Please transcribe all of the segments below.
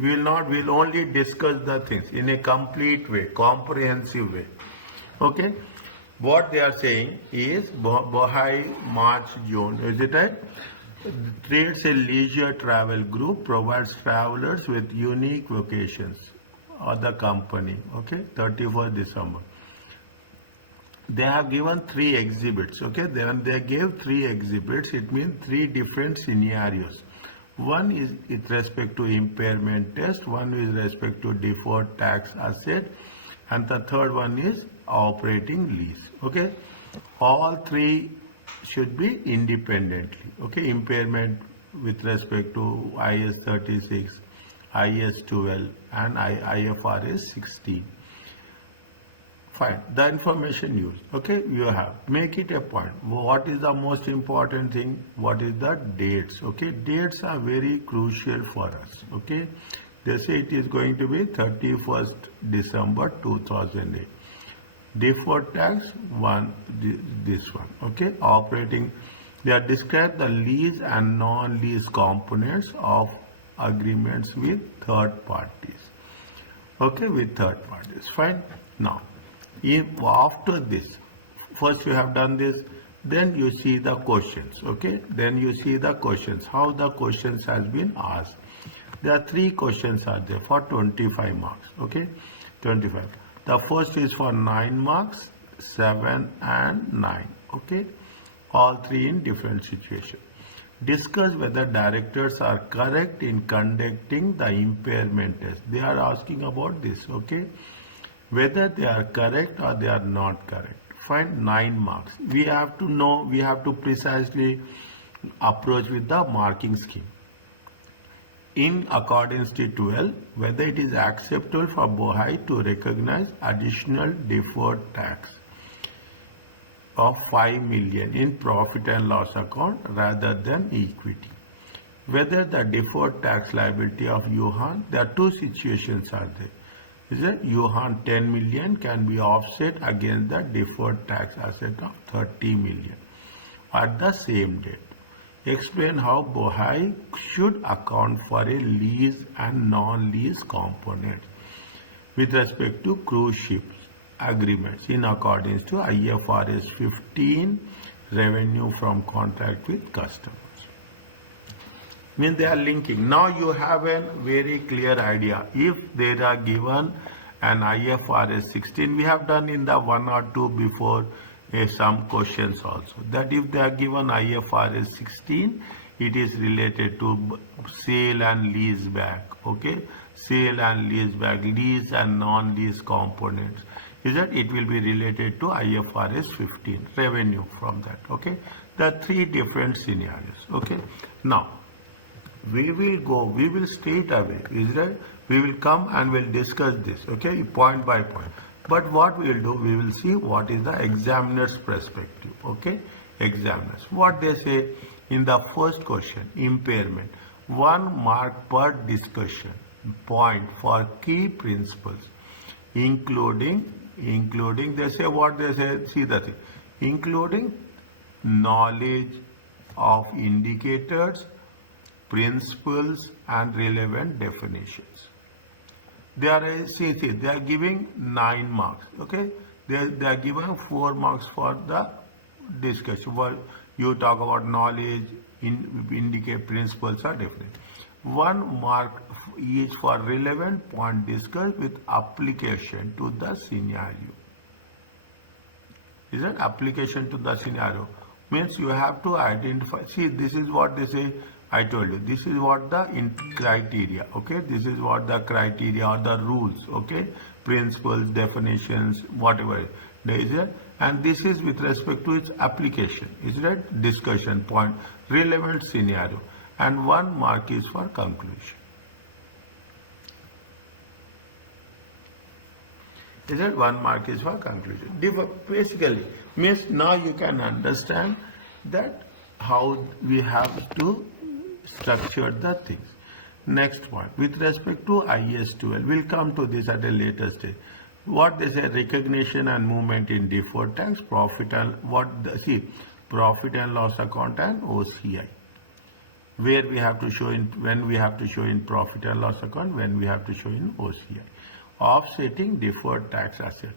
we'll only discuss the things in a complete way, comprehensive way. Okay. What they are saying is Bohai March June, is it right? Trades a leisure travel group, provides travelers with unique vacations of the company. Okay, 31st December. They have given 3 exhibits. Okay, then they gave 3 exhibits. It means 3 different scenarios. One is with respect to impairment test, one is respect to deferred tax asset, and the third one is operating lease. Okay, all 3 should be independently. Okay, impairment with respect to IS 36, IS 12, and IFRS 16. Fine. The information used. Okay, you have. Make it a point. What is the most important thing? What is the dates? Okay, dates are very crucial for us. Okay, they say it is going to be 31st December 2008. Deferred tax, this one. Okay, operating. They are described the lease and non-lease components of agreements with third parties. Okay, with third parties. Fine. Now, after this, first you have done this, then you see the questions. Okay, then you see the questions, how the questions has been asked. There are 3 questions are there for 25 marks. Okay, 25. The first is for 9 marks, 7 and 9. Okay, all 3 in different situations. Discuss whether directors are correct in conducting the impairment test. They are asking about this. Okay, whether they are correct or they are not correct. Find 9 marks. We have to know, we have to precisely approach with the marking scheme. In accordance to 12, whether it is acceptable for Bohai to recognize additional deferred tax of 5 million in profit and loss account rather than equity. Whether the deferred tax liability of Johan, there are 2 situations are there. Is that Johan 10 million can be offset against the deferred tax asset of 30 million at the same date. Explain how Bohai should account for a lease and non-lease component with respect to cruise ships agreements in accordance to IFRS 15 revenue from contract with customers. Means they are linking. Now you have a very clear idea. If they are given an IFRS 16, we have done in the 1 or 2 before some questions also, that if they are given IFRS 16, it is related to sale and lease back. Okay, sale and lease back, lease and non-lease components. Is that it will be related to IFRS 15 revenue from that. Okay, there are 3 different scenarios. Okay, now we will straight away, is that we will come and we'll discuss this, okay, point by point. But what we will do, we will see what is the examiner's perspective. Okay, examiners, what they say in the first question, impairment, 1 mark per discussion point for key principles, including they say what they say, see the thing, including knowledge of indicators, principles and relevant definitions. They are they are giving 9 marks. Okay, they are given 4 marks for the discussion. Where you talk about knowledge, indicate principles are different. 1 mark each for relevant point discussed with application to the scenario. Is that application to the scenario? Means you have to identify. See, this is what they say. I told you, this is what the criteria. Okay, this is what the criteria or the rules. Okay, principles, definitions, whatever there is there, and this is with respect to its application. Is that discussion point, relevant scenario, and 1 mark is for conclusion. Is that 1 mark is for conclusion? Basically means now you can understand that how we have to structure the things. Next one, with respect to IS 12, we'll come to this at a later stage. What they say, recognition and movement in deferred tax, profit and profit and loss account and OCI. where we have to show in, when we have to show in profit and loss account, when we have to show in OCI. Offsetting deferred tax asset.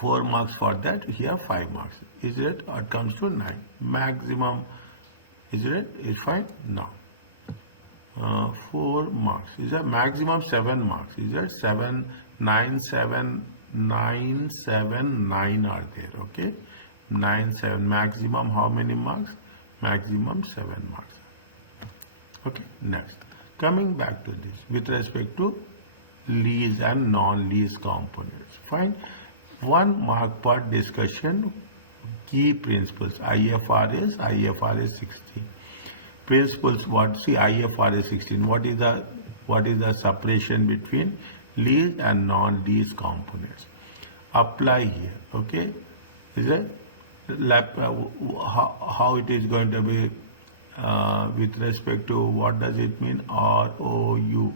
4 marks for that, here 5 marks. Is it? Or it comes to 9. Maximum, is it? Is fine? No. 4 marks. Is a maximum 7 marks. Is it? 7, 9, 7, 9, 7, 9 are there. Okay. 9, 7. Maximum how many marks? Maximum 7 marks. Okay. Next. Coming back to this with respect to lease and non-lease components. Fine. 1 mark per discussion. Key principles. IFRS 16. Principles what? See IFRS 16. What is the separation between lease and non-lease components? Apply here. Okay. Is it? How it is going to be with respect to what does it mean? ROU.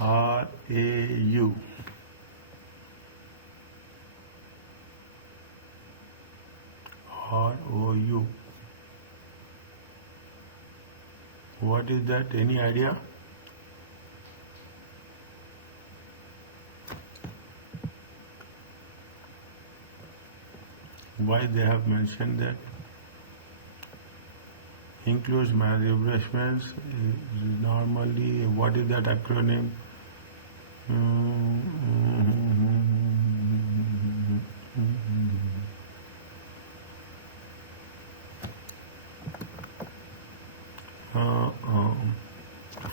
RAU. ROU. What is that? Any idea? Why they have mentioned that? Includes my refreshments. Normally, what is that acronym?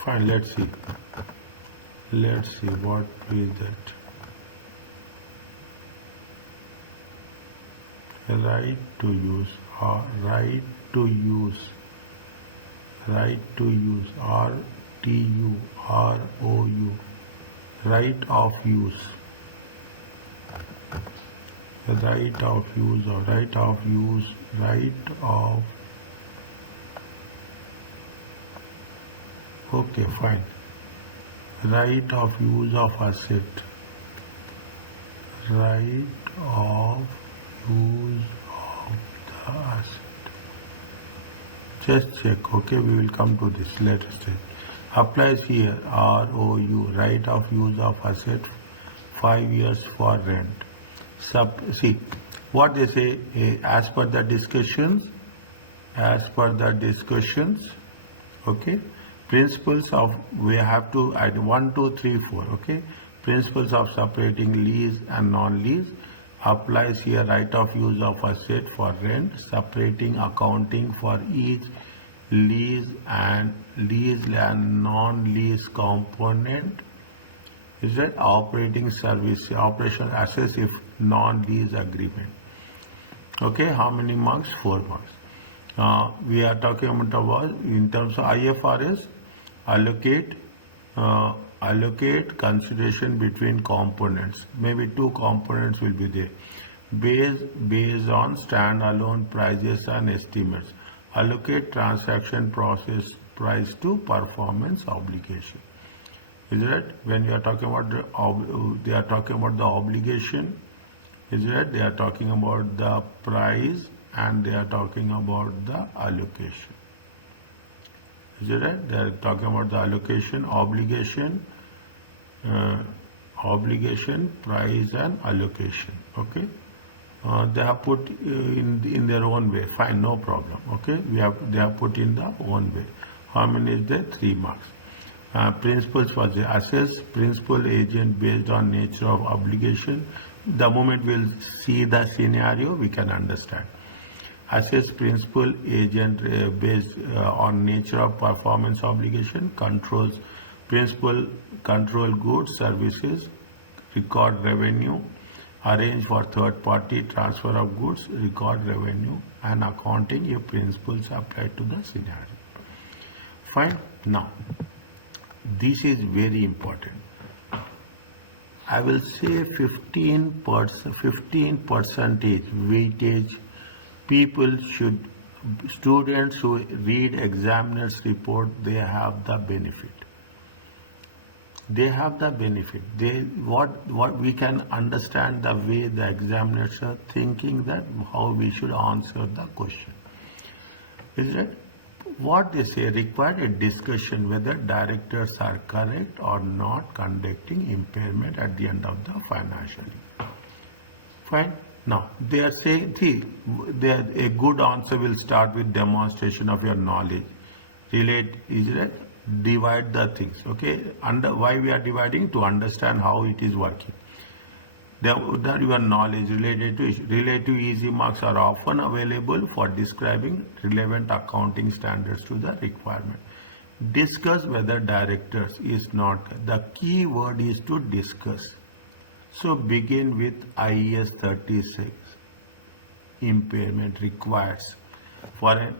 Fine, let's see. Let's see what is that. Right to use. Right to use. Right to use. RTU. ROU. Right of use. Right of use or right of use. Right of. Okay, fine. Right of use of asset. Right of use of the asset. Just check. Okay, we will come to this later stage. Applies here. ROU. Right of use of asset. 5 years for rent. See what they say. As per the discussions. Okay. Principles of, we have to add 1, 2, 3, 4. Okay. Principles of separating lease and non-lease applies here. Right of use of asset for rent, separating accounting for each lease and non-lease component. Is that operating service, operational assets if non-lease agreement. Okay. How many marks? 4 marks. We are talking about in terms of IFRS. Allocate consideration between components. Maybe 2 components will be there. Based on standalone prices and estimates. Allocate transaction process price to performance obligation. Is that when you are talking about they are talking about the obligation? Is that they are talking about the price and they are talking about the allocation? Is it right? They are talking about the allocation, obligation, price and allocation. Okay. They have put in their own way. Fine, no problem. Okay. They have put in the own way. How many is there? 3 marks. Principles for the assess principal agent based on nature of obligation. The moment we'll see the scenario, we can understand. Assess principal agent based on nature of performance obligation. Controls principal control goods, services, record revenue, arrange for third party transfer of goods, record revenue, and accounting your principles applied to the scenario. Fine. Now, this is very important. I will say 15% weightage people should, students who read examiner's report, they have the benefit. They have the benefit. What we can understand the way the examiners are thinking, that how we should answer the question. Is it? What they say required a discussion whether directors are correct or not conducting impairment at the end of the financial year. Fine. Now they are saying, a good answer will start with demonstration of your knowledge. Divide the things. Okay. Why we are dividing? To understand how it is working. That your knowledge relative easy marks are often available for describing relevant accounting standards to the requirement. Discuss whether directors is not. The key word is to discuss. So begin with IAS 36. Impairment requires for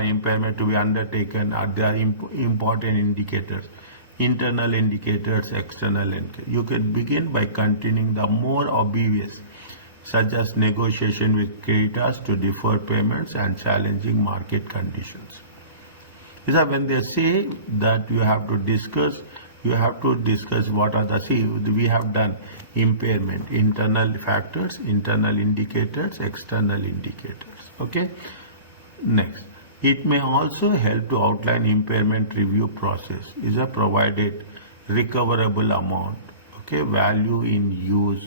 impairment to be undertaken. There are important indicators. Internal indicators, external indicators. You can begin by continuing the more obvious, such as negotiation with creditors to defer payments and challenging market conditions. These are when they say that you have to discuss what are the, we have done impairment, internal factors, internal indicators, external indicators. Okay. Next. It may also help to outline impairment review process. Is a provided recoverable amount, okay, value in use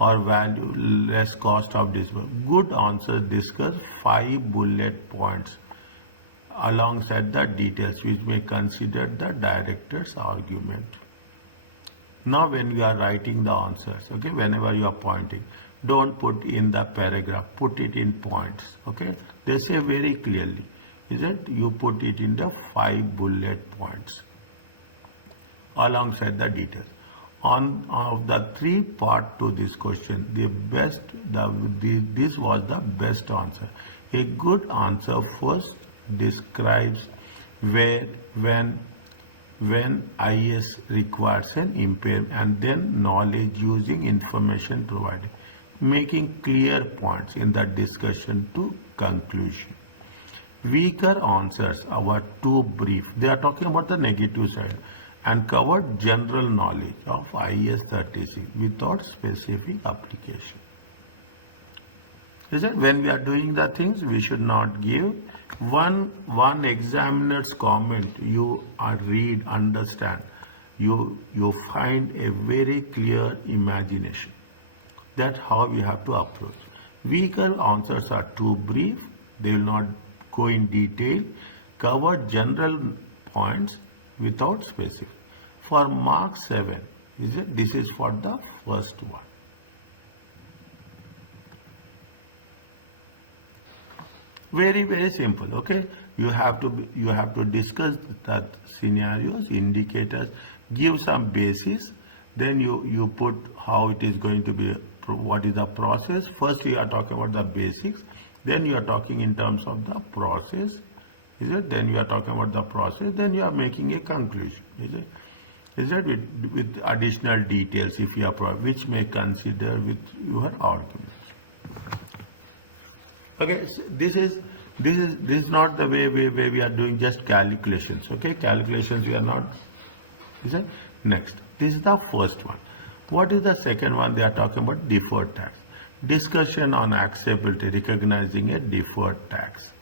or value less cost of disbursement. Good answers discuss 5 bullet points alongside the details which may consider the director's argument. Now when you are writing the answers, okay, whenever you are pointing, don't put in the paragraph, put it in points. Okay, they say very clearly, is it? You put it in the 5 bullet points alongside the details. On of the 3 part to this question, this was the best answer. A good answer first describes where, when IS requires an impairment, and then knowledge using information provided, making clear points in the discussion to conclusion. Weaker answers are too brief. They are talking about the negative side and covered general knowledge of IS 36 without specific application. Is that when we are doing the things, we should not give one examiner's comment. You read, understand. You find a very clear imagination. That's how we have to approach. Weaker answers are too brief. They will not go in detail. Cover general points without specific. For mark 7, this is for the first one. Very, very simple. Okay, you have to discuss the scenarios, indicators, give some basis, then you put how it is going to be, what is the process. First you are talking about the basics, then you are talking in terms of the process, is it? Then you are talking about the process, then you are making a conclusion, is it? Is that with additional details if you are which may consider with your arguments. Okay, so this is not the way we are doing just calculations. Okay, calculations we are not. Is it? Next, this is the first one. What is the second one? They are talking about deferred tax. Discussion on acceptability, recognizing a deferred tax.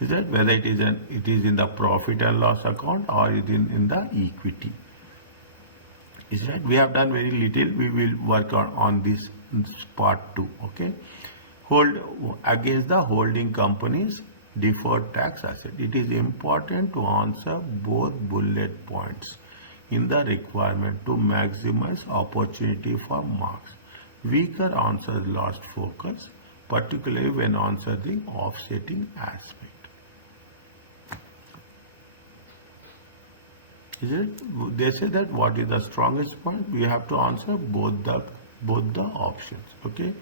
Is that whether it is in the profit and loss account or it is in the equity. Is that we have done very little. We will work on this part 2. Okay. Hold against the holding company's deferred tax asset. It is important to answer both bullet points in the requirement to maximize opportunity for marks. Weaker answers lost focus, particularly when answering offsetting aspect. Is it? They say that what is the strongest point? We have to answer both the options. Okay.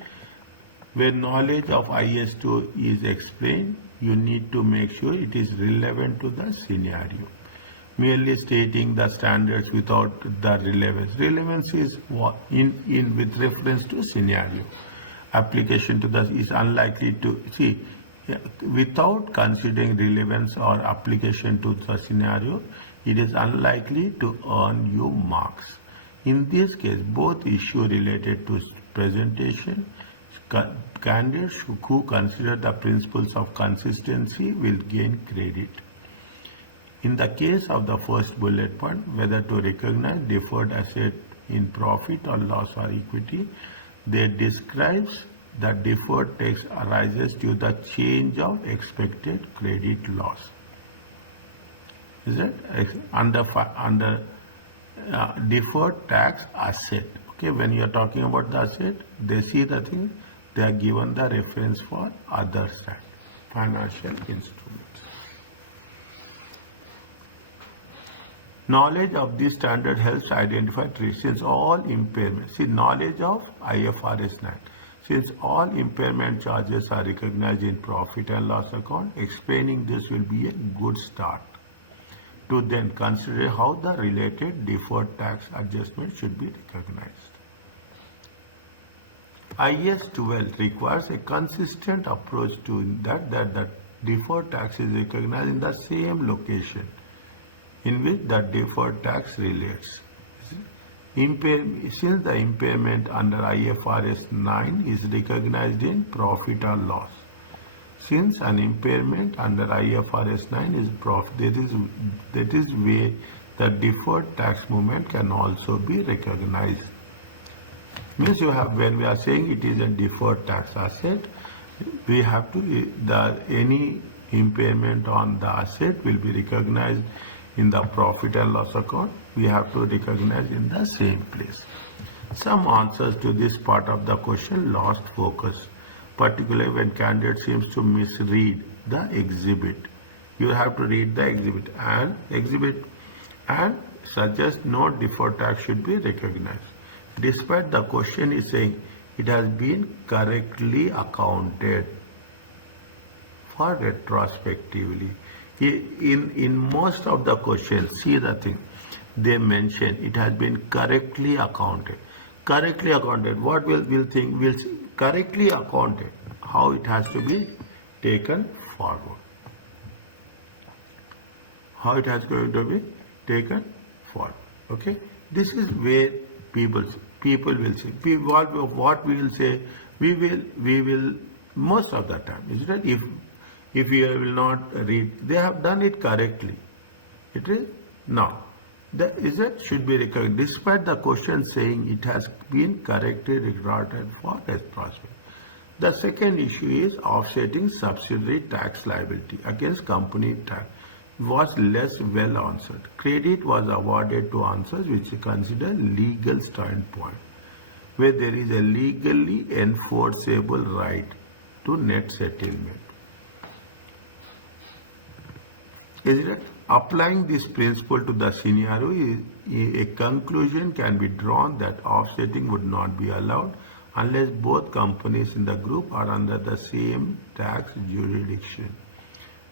Where knowledge of IS2 is explained, you need to make sure it is relevant to the scenario. Merely stating the standards without the relevance. Relevance is in with reference to scenario. Application to the is unlikely to see without considering relevance or application to the scenario, it is unlikely to earn you marks. In this case, both issue related to presentation, candidates who consider the principles of consistency will gain credit. In the case of the first bullet point, whether to recognize deferred asset in profit or loss or equity, they describes the deferred tax arises due to the change of expected credit loss. Is it under deferred tax asset? Okay, when you are talking about the asset, they see the thing, they are given the reference for other side, financial instruments. Knowledge of this standard helps identify trends. Since all impairments, see knowledge of IFRS 9. Since all impairment charges are recognized in profit and loss account, explaining this will be a good start to then consider how the related deferred tax adjustment should be recognized. IS 12 requires a consistent approach to that deferred tax is recognized in the same location in which the deferred tax relates. Since the impairment under IFRS 9 is recognized in profit or loss. Since an impairment under IFRS 9 is profit, that is where the deferred tax movement can also be recognized. Means you have, when we are saying it is a deferred tax asset, we have to, any impairment on the asset will be recognized in the profit and loss account. We have to recognize in the same place. Some answers to this part of the question lost focus, particularly when candidate seems to misread the exhibit. You have to read the exhibit and suggest no deferred tax should be recognized. Despite the question is saying it has been correctly accounted for retrospectively. In most of the questions, see the thing, they mention it has been correctly accounted. Correctly accounted, what we'll think, we'll see, correctly accounted, how it has to be taken forward. How it has going to be taken forward. Okay, this is where people will say. What we will say, we will most of the time, is that if you will not read, they have done it correctly. It is now. Is that should be recognized despite the question saying it has been correctly regarded for as prospect. The second issue is offsetting subsidiary tax liability against company tax was less well answered. Credit was awarded to answers which are considered legal standpoint, where there is a legally enforceable right to net settlement. Is it applying this principle to the scenario, a conclusion can be drawn that offsetting would not be allowed unless both companies in the group are under the same tax jurisdiction,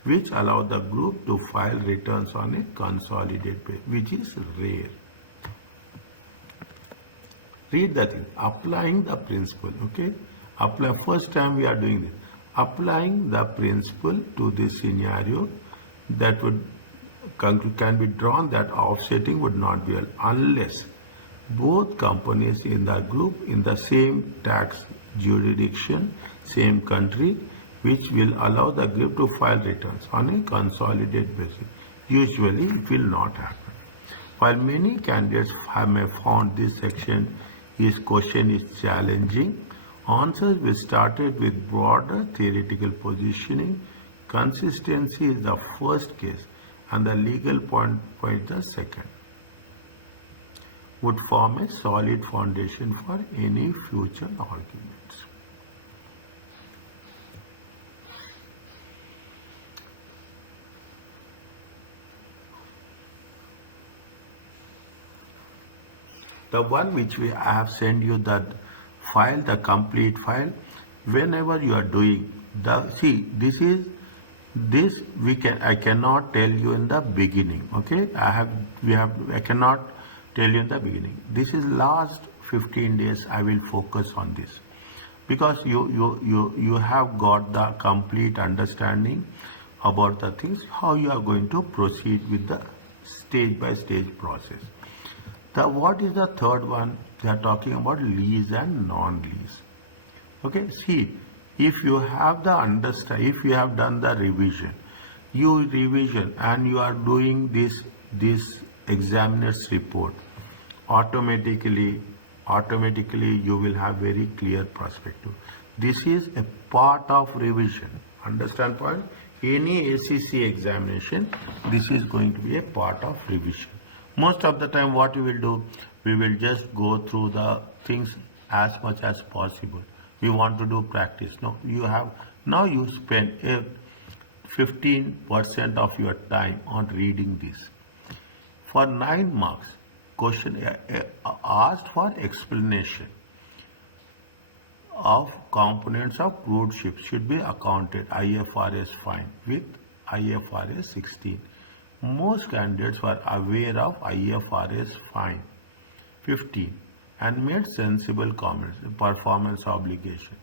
which allow the group to file returns on a consolidated basis, which is rare. Read the thing. Applying the principle, okay? First time we are doing this. Applying the principle to this scenario, that can be drawn that offsetting would not be allowed unless both companies in the group in the same tax jurisdiction, same country, which will allow the group to file returns on a consolidated basis. Usually it will not happen. While many candidates may found this question is challenging, answers we started with broader theoretical positioning. Consistency is the first case and the legal point the second. Would form a solid foundation for any future arguments. The one which I have sent you, that file, the complete file, whenever you are doing the, see, I cannot tell you in the beginning, okay? I cannot tell you in the beginning. This is last 15 days I will focus on this, because you have got the complete understanding about the things, how you are going to proceed with the stage by stage process. What is the third one? They are talking about lease and non-lease. Okay, see, if you have if you have done the revision, and you are doing this examiner's report, automatically you will have very clear perspective. This is a part of revision. Understand point? Any ACC examination, this is going to be a part of revision. Most of the time what we will do, we will just go through the things as much as possible. We want to do practice. No, now you spend 15% of your time on reading this. For 9 marks, question asked for explanation of components of crude ship should be accounted IFRS fine with IFRS 16. Most candidates were aware of IFRS fine 15 and made sensible comments, performance obligation,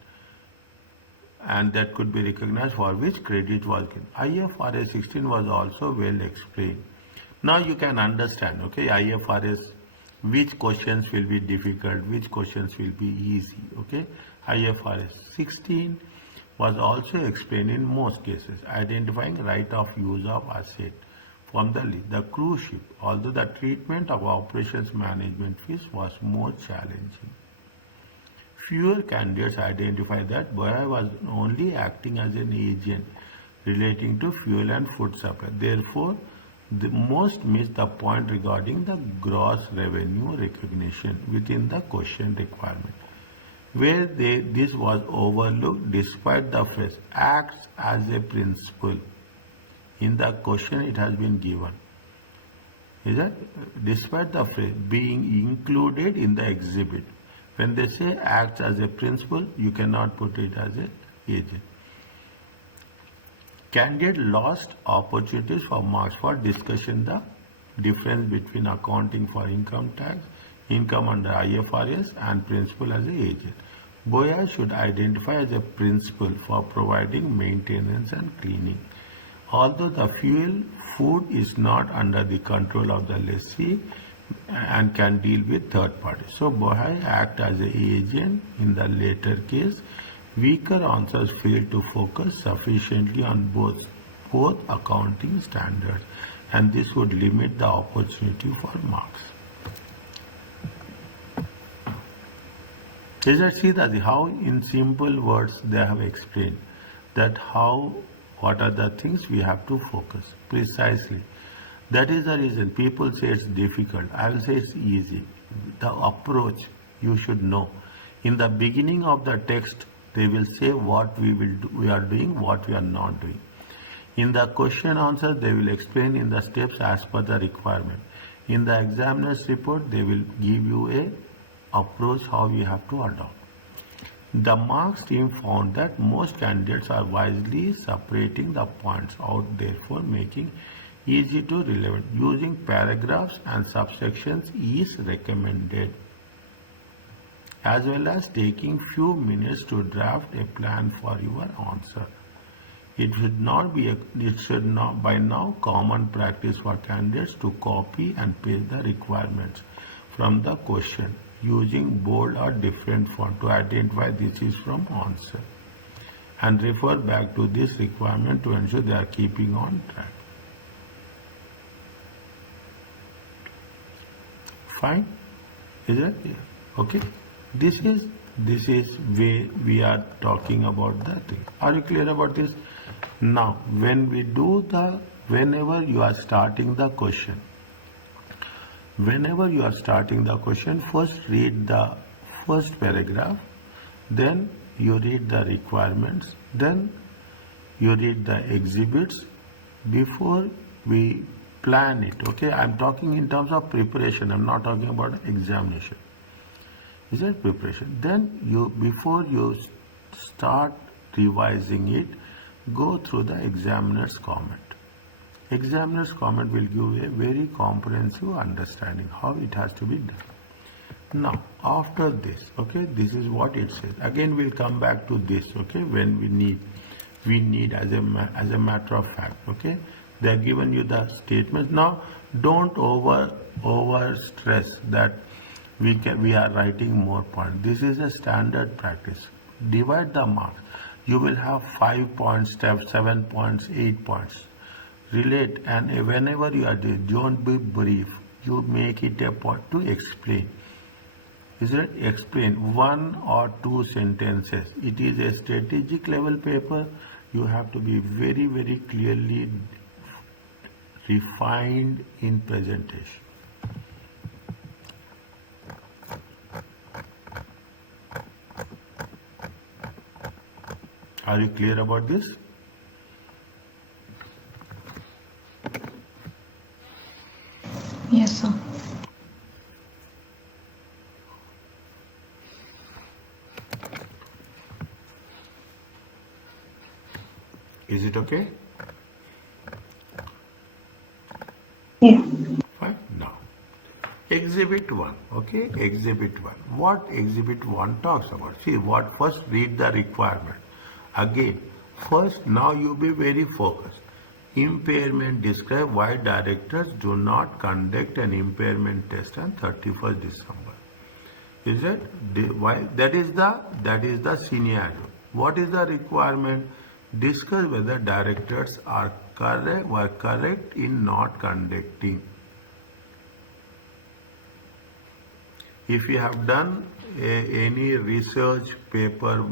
and that could be recognized for which credit was given. IFRS 16 was also well explained. Now you can understand, okay, IFRS, which questions will be difficult, which questions will be easy, okay. IFRS 16 was also explained in most cases, identifying right of use of asset from the lease. The cruise ship, although the treatment of operations management fees was more challenging. Fewer candidates identified that Bohai was only acting as an agent relating to fuel and food supply. Therefore, the most missed the point regarding the gross revenue recognition within the question requirement, where this was overlooked despite the phrase acts as a principal. In the question it has been given. Is that despite the phrase being included in the exhibit. When they say acts as a principal, you cannot put it as an agent. Candidate lost opportunities for marks for discussion the difference between accounting for income tax, income under IFRS, and principal as an agent. Bohai should identify as a principal for providing maintenance and cleaning. Although the food is not under the control of the lessee and can deal with third parties. So Bohai act as an agent in the latter case. Weaker answers fail to focus sufficiently on both accounting standards, and this would limit the opportunity for marks. Let's see that how in simple words they have explained that what are the things we have to focus precisely. That is the reason people say it's difficult. I will say it's easy. The approach you should know. In the beginning of the text, they will say what we are doing, what we are not doing. In the question answer, they will explain in the steps as per the requirement. In the examiner's report, they will give you a approach how you have to adopt. The marks team found that most candidates are wisely separating the points out, therefore making easy to relevant. Using paragraphs and subsections is recommended, as well as taking few minutes to draft a plan for your answer. It should not by now common practice for candidates to copy and paste the requirements from the question using bold or different font to identify this is from answer, and refer back to this requirement to ensure they are keeping on track. Fine? Is that clear? Okay? This is way we are talking about the thing. Are you clear about this? Now, whenever you are starting the question, first read the first paragraph, then you read the requirements, then you read the exhibits before we plan it. Okay, I'm talking in terms of preparation, I'm not talking about examination. Is that preparation? Then before you start revising it, go through the examiner's comment. Examiner's comment will give a very comprehensive understanding how it has to be done. Now, after this, okay, this is what it says. Again, we'll come back to this, okay, when we need as a matter of fact, okay. They are given you the statements. Now, don't over stress that we are writing more points. This is a standard practice. Divide the marks. You will have 5 points, 7 points, 8 points. Relate, and whenever you are there, don't be brief. You make it a point to explain. Is it explain 1 or 2 sentences? It is a strategic level paper. You have to be very, very clearly refined in presentation. Are you clear about this? Yes, sir. Is it okay? Yeah. Fine. Now, Exhibit 1. Okay, Exhibit 1. What Exhibit 1 talks about? See, what first read the requirement. Again, first now you be very focused. Impairment, describe why directors do not conduct an impairment test on 31st December. Is it? Why? That is the scenario. What is the requirement? Discuss whether directors were correct in not conducting. If you have done any research paper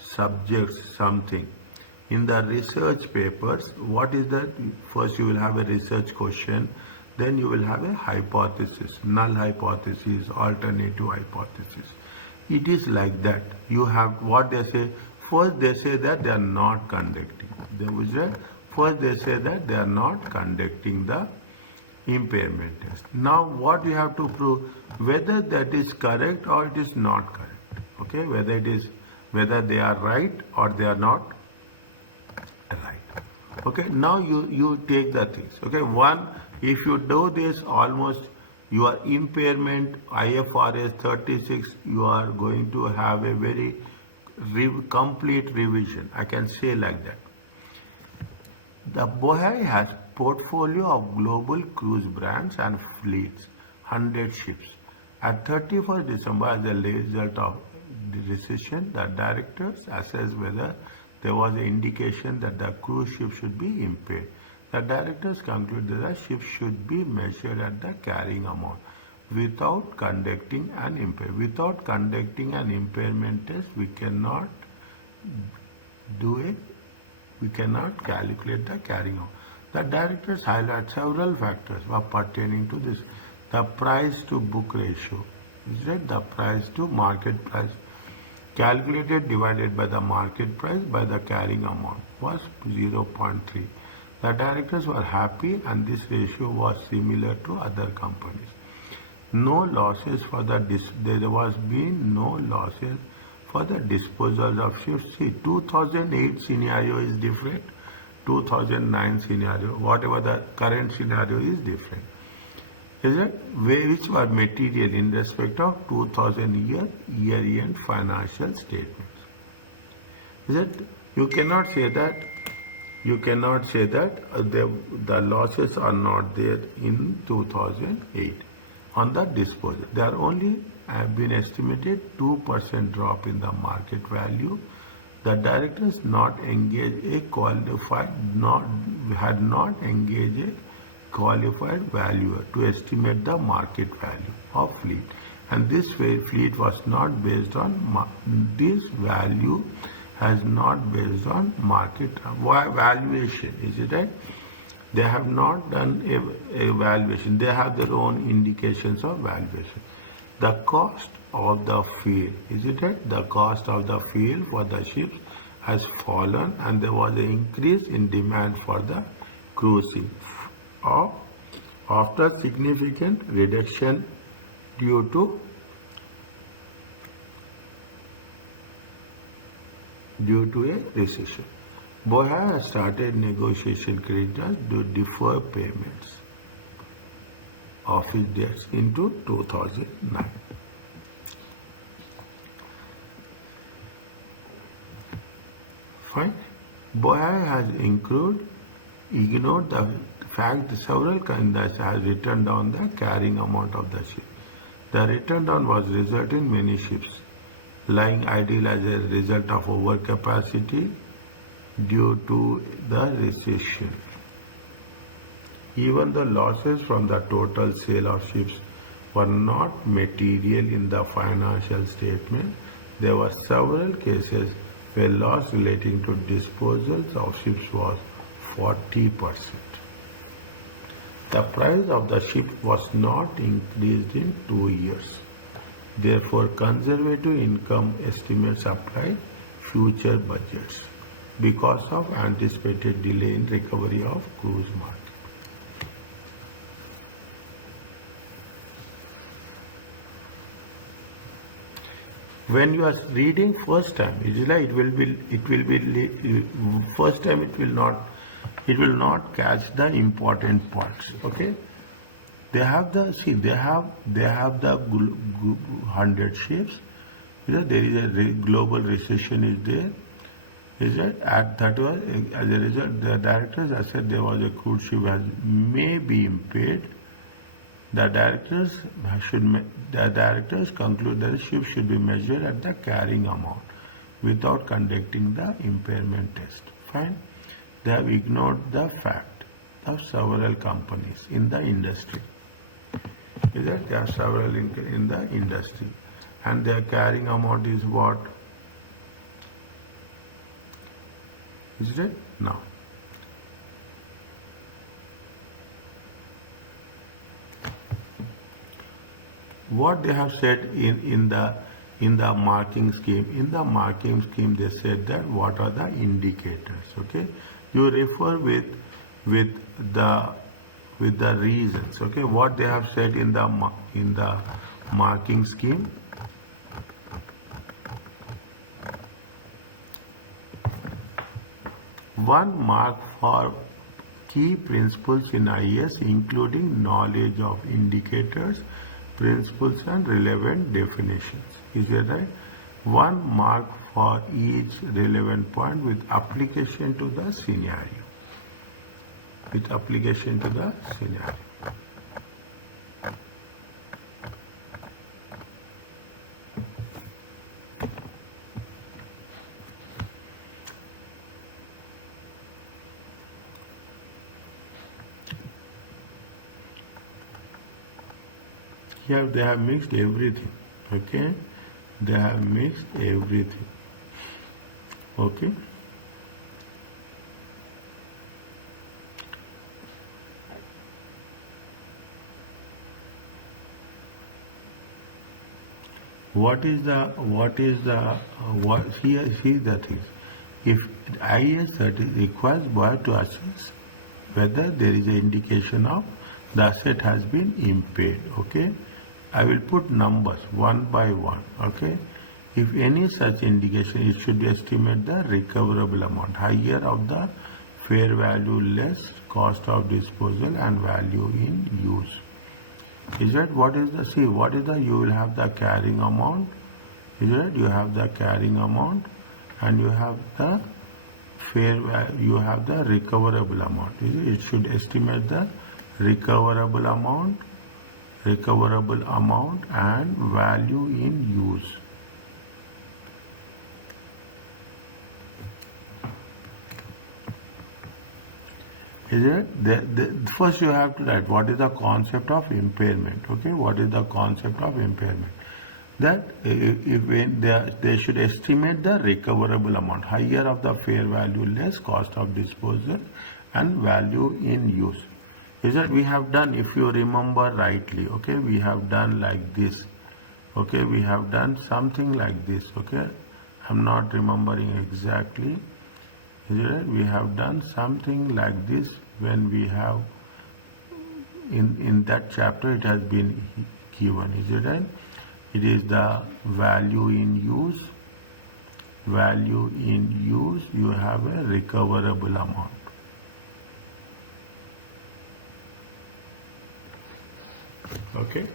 subjects something, in the research papers, what is that? First you will have a research question, then you will have a hypothesis, null hypothesis, alternative hypothesis. It is like that. You have what they say. First they say that they are not conducting. First they say that they are not conducting the impairment test. Now what you have to prove, whether that is correct or it is not correct. Okay, whether they are right or they are not right. Okay, now you take the things. Okay, one, if you do this, almost your impairment IFRS 36, you are going to have a very complete revision. I can say like that. The Bohai has portfolio of global cruise brands and fleets, 100 ships. At 31st December, as a result of the decision, the directors assessed whether there was an indication that the cruise ship should be impaired. The directors concluded that the ship should be measured at the carrying amount without conducting an impairment. Without conducting an impairment test, we cannot do it. We cannot calculate the carrying amount. The directors highlight several factors pertaining to this. The price to book ratio, is that the price to market price, calculated divided by the market price by the carrying amount was 0.3. The directors were happy and this ratio was similar to other companies. No losses for there was been no losses for the disposal of ships. See, 2008 scenario is different, 2009 scenario, whatever the current scenario is different. Is it? Which were material in respect of 2000 year-end financial statements. Is it? You cannot say that the losses are not there in 2008 on the disposal. They are only have been estimated 2% drop in the market value. The directors had not engaged a qualified valuer to estimate the market value of fleet, and this fleet was not based on this value has not based on market valuation. Is it right? They have not done a valuation. They have their own indications of valuation. The cost of the fuel, is it right? The cost of the fuel for the ships has fallen, and there was an increase in demand for the cruising. After significant reduction due to due to a recession. Bohai has started negotiation creditors to defer payments of his debts into 2009. Fine. Bohai has ignored the fact that several countries have written down the carrying amount of the ship. The written down was result in many ships lying idle as a result of overcapacity due to the recession. Even the losses from the total sale of ships were not material in the financial statement. There were several cases where loss relating to disposals of ships was 40%. The price of the ship was not increased in 2 years. Therefore, conservative income estimates apply future budgets because of anticipated delay in recovery of cruise market. When you are reading first time, it will be first time it will not catch the important parts. Okay, they have the 100 ships. There is a global recession is there. Is it? That was as a result. The directors have said there was a cruise ship may be impaired. The directors conclude that the ship should be measured at the carrying amount without conducting the impairment test. Fine. They have ignored the fact of several companies in the industry. Is that there are several in the industry, and their carrying amount is what? Is it now? What they have said in the marking scheme. In the marking scheme, they said that what are the indicators. Okay, you refer with the reasons. Okay, what they have said in the marking scheme. One mark for key principles in IAS, including knowledge of indicators, principles and relevant definitions. Is that right? One mark for each relevant point with application to the scenario. With application to the scenario. Here they have mixed everything. Okay, they have mixed everything. Okay. See the things. If IAS requires Bohai to assess whether there is an indication of the asset has been impaired. Okay, I will put numbers one by one. Okay, if any such indication, it should estimate the recoverable amount higher of the fair value less cost of disposal and value in use. Is that what is the you will have the carrying amount. Is that you have the carrying amount and you have the fair value, you have the recoverable amount. It should estimate the recoverable amount and value in use. Is it? First you have to write what is the concept of impairment. Okay, what is the concept of impairment? That they should estimate the recoverable amount higher of the fair value less cost of disposal and value in use. Is that we have done, if you remember rightly, okay, we have done like this. Okay, we have done something like this. Okay, I'm not remembering exactly. Is it right? We have done something like this when we have in that chapter it has been given. Is it right? It is the value in use value in use, you have a recoverable amount. Okay,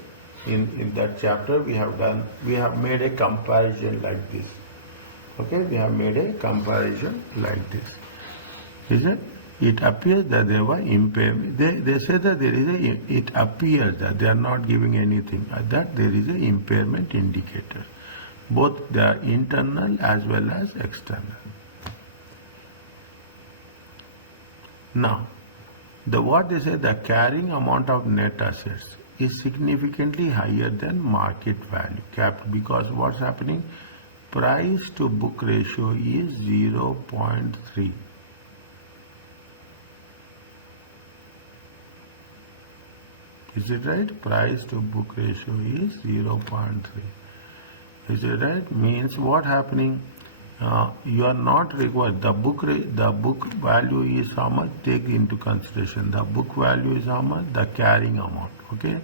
in that chapter we have made a comparison like this. Okay, we have made a comparison like this. Is it? It appears that there were impairment. They say that there is it appears that they are not giving anything, that there is an impairment indicator. Both they are internal as well as external. Now, what they say, the carrying amount of net assets is significantly higher than market value capped, because what's happening? Price to book ratio is 0.3. Is it right? Price to book ratio is 0.3. Is it right? Means what happening? You are not required. The book value is how much? Take into consideration. The book value is how much? The carrying amount. Okay.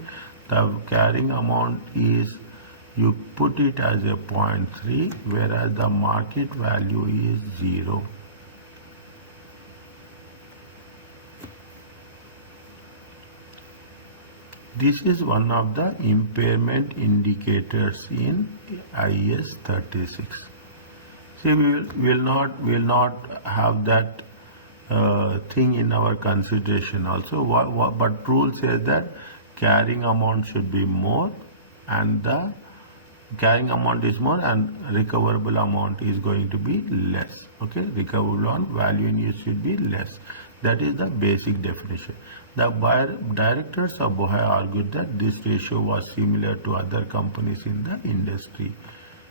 The carrying amount is, you put it as a 0.3, whereas the market value is 0. This is one of the impairment indicators in IS 36. See, we will not have that thing in our consideration also. But rule says that carrying amount should be more, and the carrying amount is more and recoverable amount is going to be less. Okay, recoverable amount, value in use should be less. That is the basic definition. The directors of Bohai argued that this ratio was similar to other companies in the industry.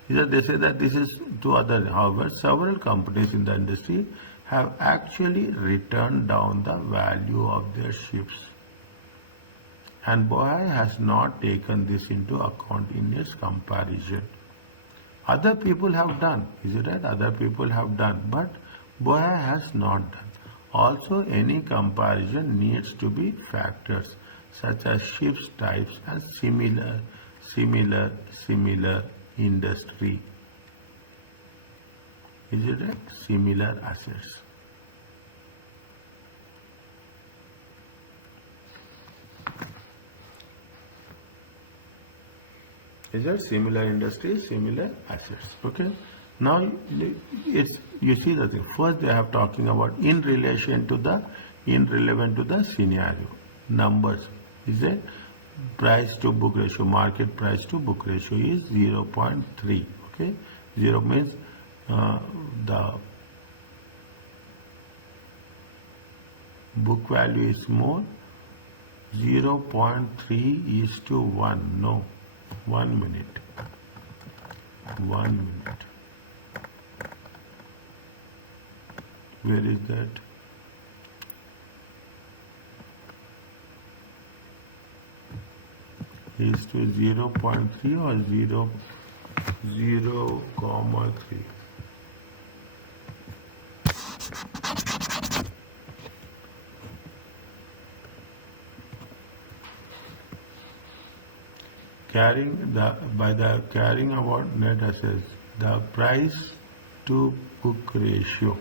They say that this is to other. However, several companies in the industry have actually written down the value of their ships, and Bohai has not taken this into account in its comparison. Other people have done, is it right? Other people have done, but Bohai has not done. Also, any comparison needs to be factors such as ships types and similar industry. Is it right? Similar assets. Is that similar industry, similar assets? Okay. Now you see the thing. First they have talking about in relevant to the scenario. Numbers. Is it? Price to book ratio, market price to book ratio is 0.3. Okay. 0 means the book value is more. 0.3 is to 1. No. 1 minute. 1 minute. Where is that? Is to 0.3 or 0.3? By the carrying about net assets, the price to book ratio.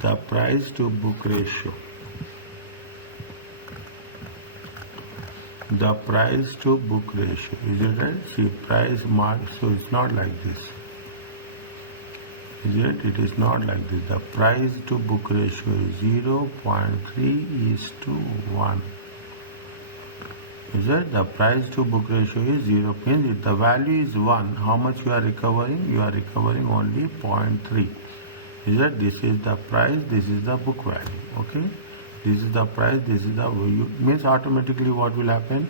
The price to book ratio. The price to book ratio. Is it right? See, price mark. So it's not like this. Is it? It is not like this. The price to book ratio is 0.3 is to 1. Is it? The price to book ratio is 0. Means if the value is 1, how much you are recovering? You are recovering only 0.3. Is that? This is the price, this is the book value. Okay. This is the price, this is the value. Means automatically what will happen?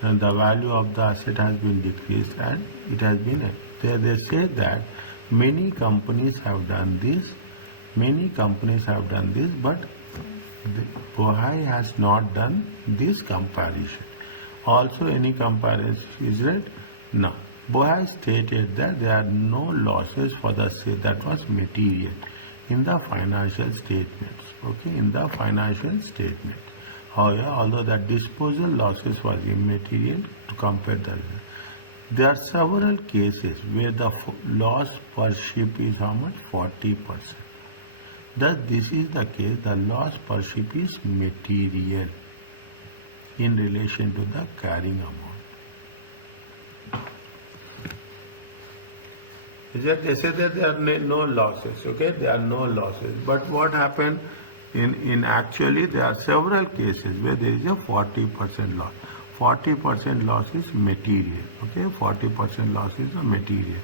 And the value of the asset has been decreased and it has been. They say that many companies have done this. Many companies have done this, but Bohai has not done this comparison. Also, any comparison is right? No. Bohai stated that there are no losses for the sale that was material in the financial statements. Okay, in the financial statement. However, although the disposal losses was immaterial to compare the There are several cases where the loss per ship is how much? 40%. Thus, this is the case, the loss per ship is material in relation to the carrying amount. They say that there are no losses, okay? There are no losses. But what happened in actually there are several cases where there is a 40% loss. 40% loss is material, okay? 40% loss is a material.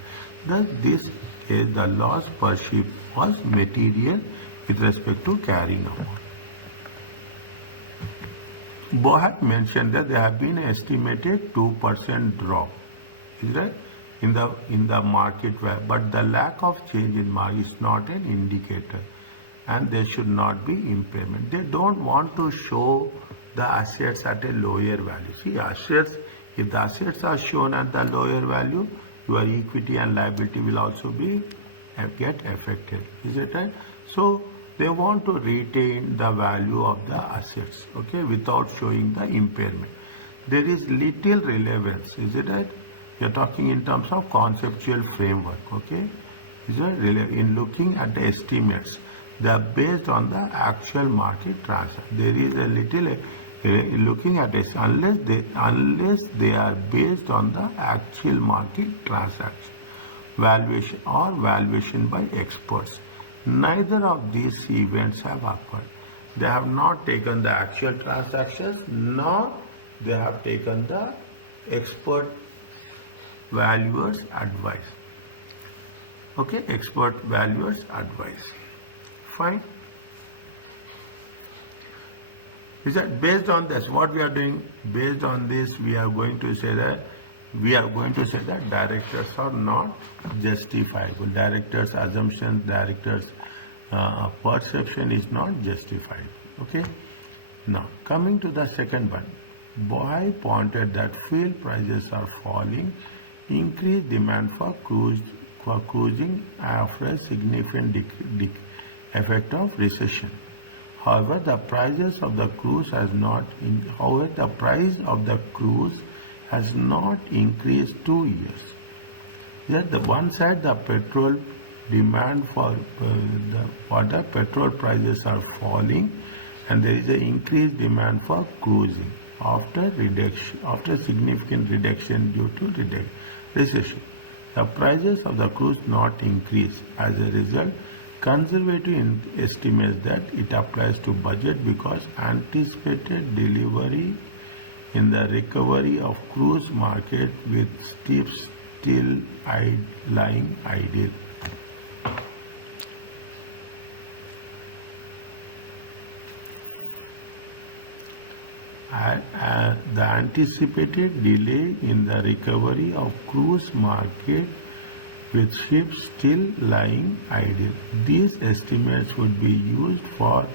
Thus, this case, the loss per ship was material with respect to carrying amount. Bohai mentioned that there have been an estimated 2% drop, is right, in the market value, but the lack of change in market is not an indicator, and there should not be impairment. They don't want to show the assets at a lower value. See, assets, if the assets are shown at the lower value, your equity and liability will also get affected. Is it right? So they want to retain the value of the assets, okay, without showing the impairment. There is little relevance, is it right? You are talking in terms of conceptual framework, okay? Is it in looking at the estimates, they are based on the actual market transaction. There is a little looking at it unless they are based on the actual market transaction valuation or valuation by experts. Neither of these events have occurred. They have not taken the actual transactions, nor they have taken the expert valuers' advice. Okay, expert valuers' advice. Fine. Is that based on this, what we are doing? Based on this, we are going to say that directors are not justifiable. Directors' assumptions, directors' perception is not justified. Okay. Now coming to the second one, Bohai pointed that fuel prices are falling, increased demand for cruising after a significant effect of recession. However, the prices of the cruise has not. However, the price of the cruise has not increased 2 years. Yet, the one side, the petrol demand for the petrol prices are falling, and there is an increased demand for cruising after significant reduction due to recession. The prices of the cruise not increase. As a result, conservative estimates that it applies to budget because anticipated delivery in the recovery of cruise market with ships still lying idle. The anticipated delay in the recovery of cruise market with ships still lying idle. These estimates would be used for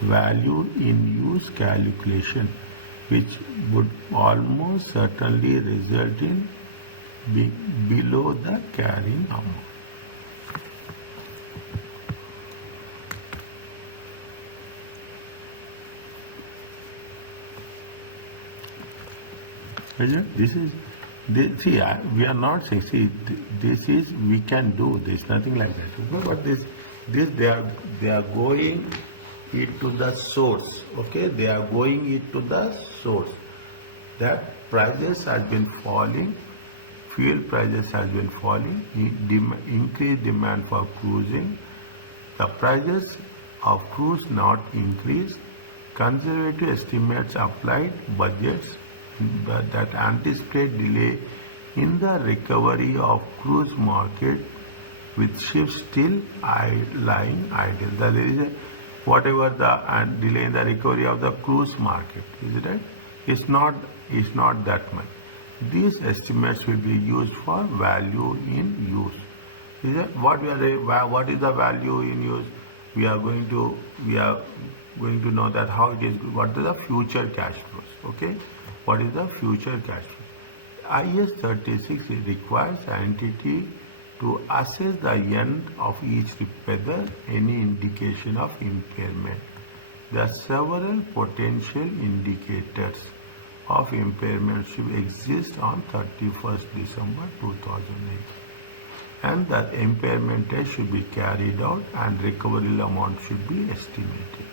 value in use calculation, which would almost certainly result in below the carrying amount. We are not saying, this is, we can do this, nothing like that. But they are going into the source, okay? They are going into the source. That prices has been falling, fuel prices has been falling, increased demand for cruising, the prices of cruise not increased, conservative estimates applied, budgets that anticipate delay in the recovery of cruise market with ships still lying idle. There is a, whatever the delay in the recovery of the cruise market, is it right? It's not that much. These estimates will be used for value in use. Is it what is the value in use? We are going to know that how it is. What is the future cash flows? Okay. What is the future cash flow? IS 36 requires an entity to assess the end of each whether any indication of impairment. There are several potential indicators of impairment should exist on 31st December 2008. And the impairment test should be carried out and recoverable amount should be estimated.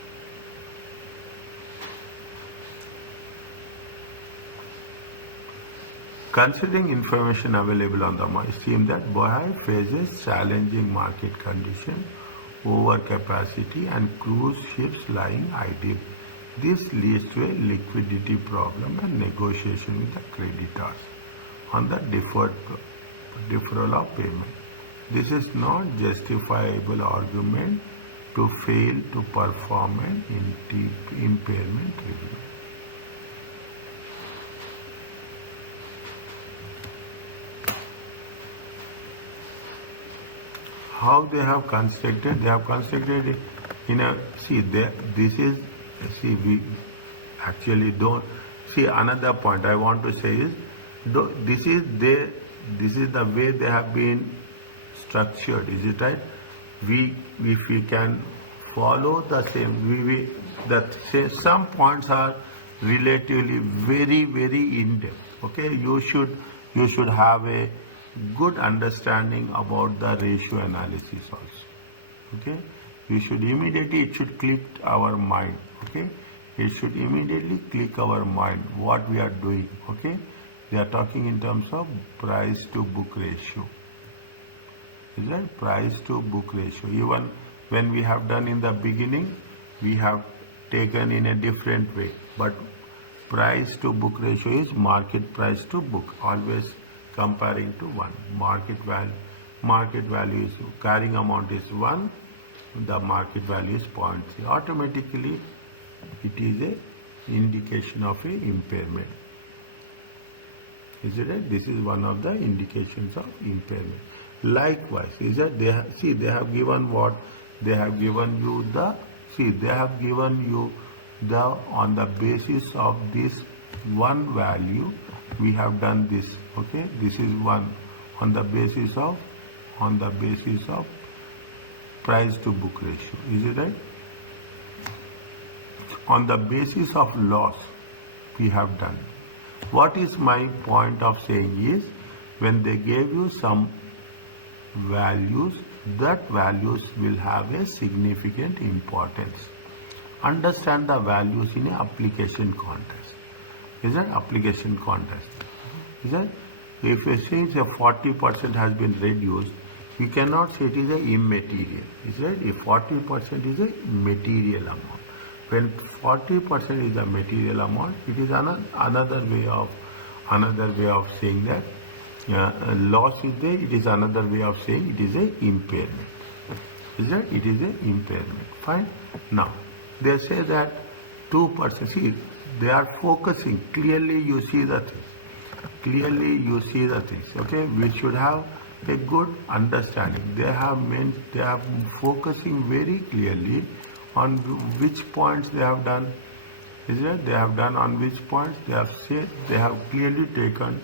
Considering information available on the market, it seems that Bohai faces challenging market conditions, overcapacity and cruise ships lying idle. This leads to a liquidity problem and negotiation with the creditors on the deferral of payment. This is not justifiable argument to fail to perform an impairment review. How they have constructed? They have constructed it in a, we actually don't, another point I want to say is, this is the way they have been structured, is it right? If we can follow the same, some points are relatively very, very in-depth, okay? You should have a good understanding about the ratio analysis also, okay? We should immediately, it should click our mind, okay? It should immediately click our mind what we are doing, okay? They are talking in terms of price to book ratio. Is that price to book ratio? Even when we have done in the beginning, we have taken in a different way. But price to book ratio is market price to book, always comparing to 1. Market value is, carrying amount is 1, the market value is 0.3. Automatically, it is a indication of a impairment. Is it right? This is one of the indications of impairment. Likewise, is that they have given what? They have given you on the basis of this one value, we have done this, okay? This is one on the basis of price to book ratio. Is it right? On the basis of loss, we have done. What is my point of saying is, when they gave you some values, that values will have a significant importance. Understand the values in an application context. Is that application context? Is that if a say 40% has been reduced, we cannot say it is a immaterial. Is that if 40% is a material amount. When 40% is a material amount, it is another way of saying that loss is there. It is another way of saying it is a impairment. Is that it is a impairment? Fine. Now they say that 2%. See, they are focusing clearly. You see the things. Okay, we should have a good understanding. They are focusing very clearly on which points they have done. Is that they have done on which points they have said they have clearly taken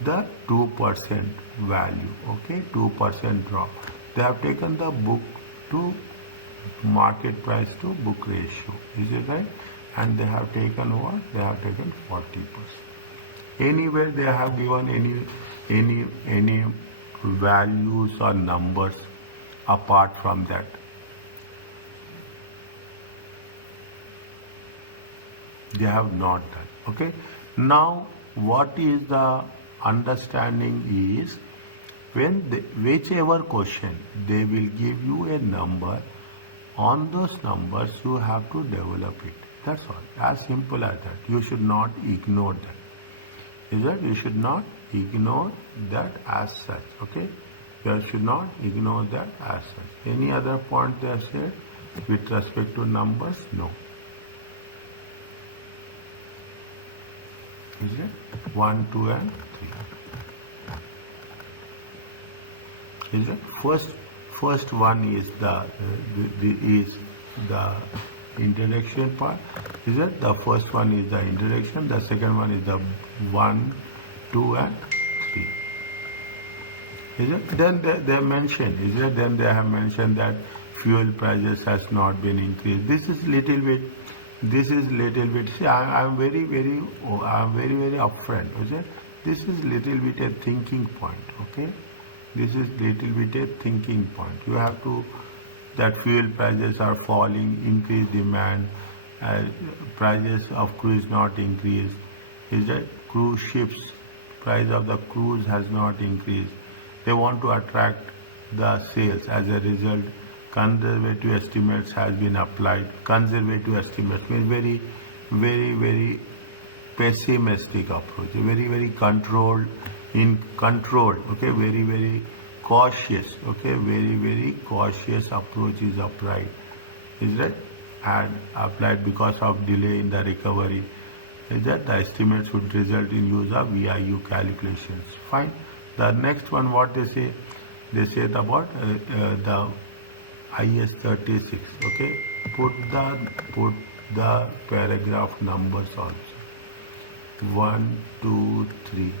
the 2% value. Okay, 2% drop. They have taken the book to market price to book ratio. Is it right? And they have taken what? They have taken 40%. Anywhere they have given any values or numbers apart from that. They have not done. Okay. Now, what is the understanding is, when whichever question they will give you a number, on those numbers you have to develop it. That's all. As simple as that. You should not ignore that. Is that you should not ignore that as such. Okay. You should not ignore that as such. Any other point they have said with respect to numbers? No. Is it 1, 2, and 3? Is it first one is the introduction part. Is it the first one is the introduction? The second one is the 1, 2, and 3. Is it? Then they mention. Is it? Then they have mentioned that fuel prices has not been increased. This is little bit This is little bit. See, I'm very upfront. Okay, this is little bit a thinking point. Okay, this is little bit a thinking point. You have to that fuel prices are falling, increased demand, prices of cruise not increased. Is that cruise ships price of the cruise has not increased. They want to attract the sales. As a result, conservative estimates has been applied. Conservative estimates means very pessimistic approach. Very controlled, okay, very cautious, okay, very cautious approach is applied. Is that and applied because of delay in the recovery. Is that the estimates would result in use of VIU calculations. Fine. The next one, what they say about the IS 36. Okay, put the paragraph numbers also. 1, 2, 3,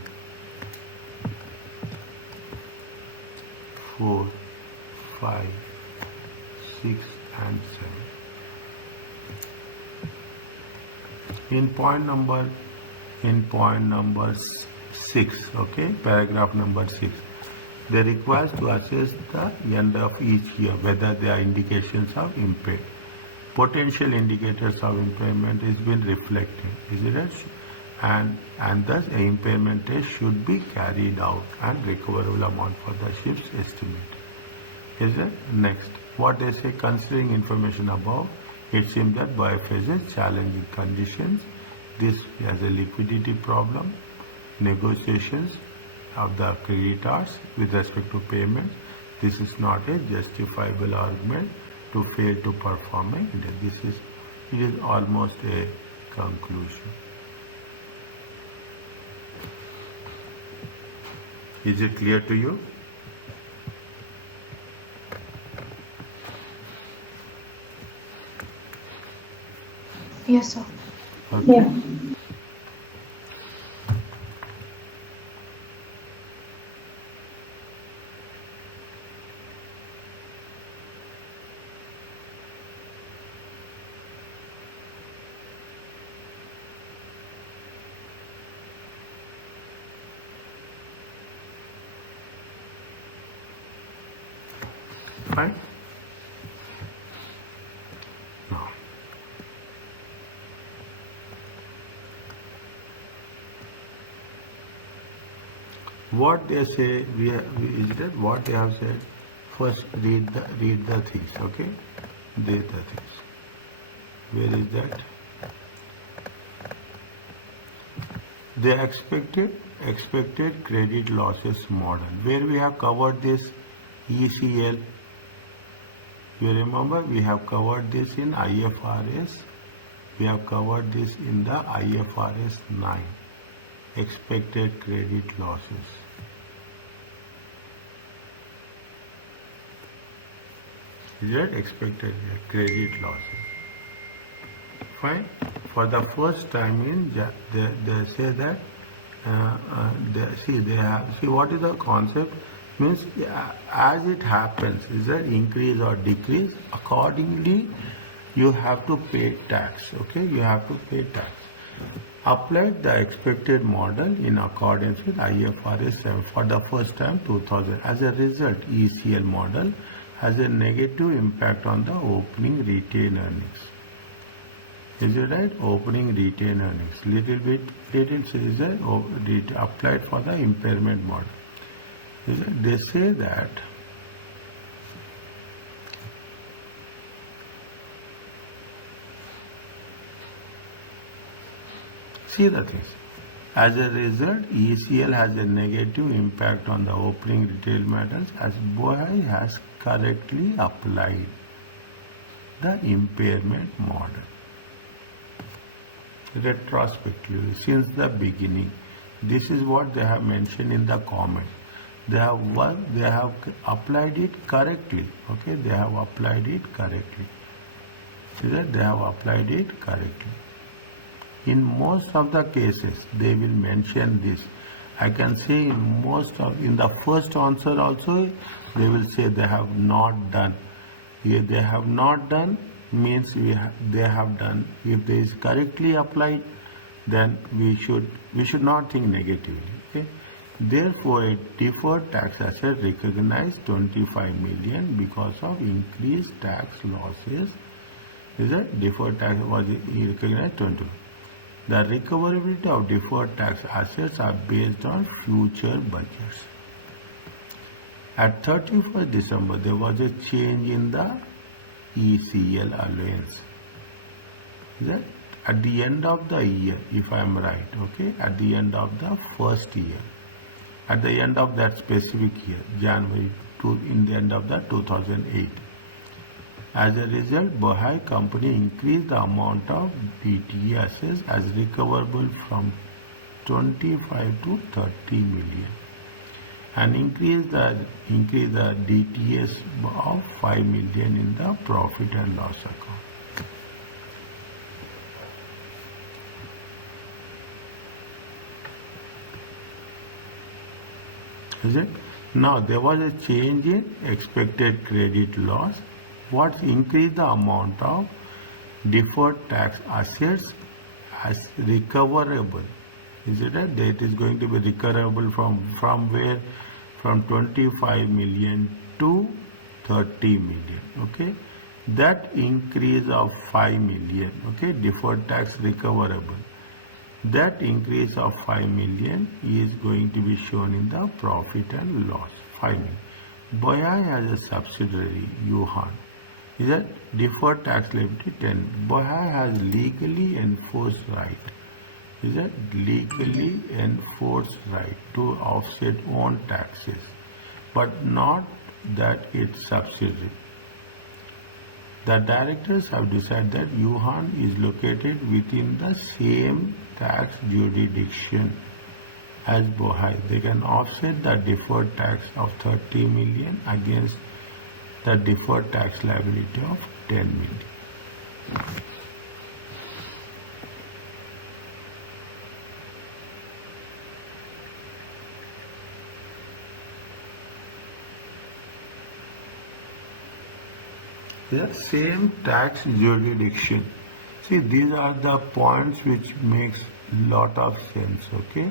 4, 5, 6, and 7. In point number 6, okay, paragraph number 6, they require to assess the end of each year whether there are indications of impairment. Potential indicators of impairment is been reflected, is it? And thus a impairment test should be carried out and recoverable amount for the ship's estimate. Is it? Next, what they say, considering information above, it seems that Bohai faces challenging conditions. This has a liquidity problem, negotiations of the creditors with respect to payments. This is not a justifiable argument to fail to perform it is almost a conclusion. Is it clear to you? Yes, sir. Okay. Yeah. Fine. Now, what they say, what they have said. First, read the things. Okay, read the things. Where is that? The expected credit losses model, where we have covered this ECL. You remember we have covered this in IFRS. We have covered this in the IFRS 9. Expected credit losses. Is that expected credit losses? Fine. For the first time they say that see what is the concept? Means as it happens, is that increase or decrease, accordingly you have to pay tax. Okay, you have to pay tax. Applied the expected model in accordance with IFRS 7 for the first time 2000. As a result, ECL model has a negative impact on the opening retained earnings. Is it right? Opening retained earnings. Little says that applied for the impairment model. They say that see the things. As a result, ECL has a negative impact on the opening retail matters as Bohai has correctly applied the impairment model retrospectively since the beginning. This is what they have mentioned in the comment. They have applied it correctly. Okay, they have applied it correctly. See that they have applied it correctly. In most of the cases, they will mention this. I can say in the first answer also, they will say they have not done. Here they have not done. means they have done. If they is correctly applied, then we should not think negatively. Okay. Therefore, a deferred tax asset recognized 25 million because of increased tax losses. Is it deferred tax was recognized 20? The recoverability of deferred tax assets are based on future budgets. At 31st December, there was a change in the ECL allowance. Is that at the end of the year, if I am right, okay, at the end of the first year, at the end of that specific year, January to in the end of the 2008. As a result, Bohai company increased the amount of DTSs as recoverable from 25 to 30 million and increase the DTS of 5 million in the profit and loss account. Is it? Now there was a change in expected credit loss. What increased the amount of deferred tax assets as recoverable? Is it right? That is going to be recoverable from where? From 25 million to 30 million. Okay. That increase of 5 million. Okay. Deferred tax recoverable. That increase of 5 million is going to be shown in the profit and loss. 5 million. Bohai has a subsidiary, Yuhan. Is that deferred tax liability 10. Bohai has legally enforced right. Is that legally enforced right to offset own taxes, but not that its subsidiary. The directors have decided that Yuhan is located within the same tax jurisdiction as Bohai. They can offset the deferred tax of 30 million against the deferred tax liability of 10 million. The same tax jurisdiction. See, these are the points which makes lot of sense. Okay,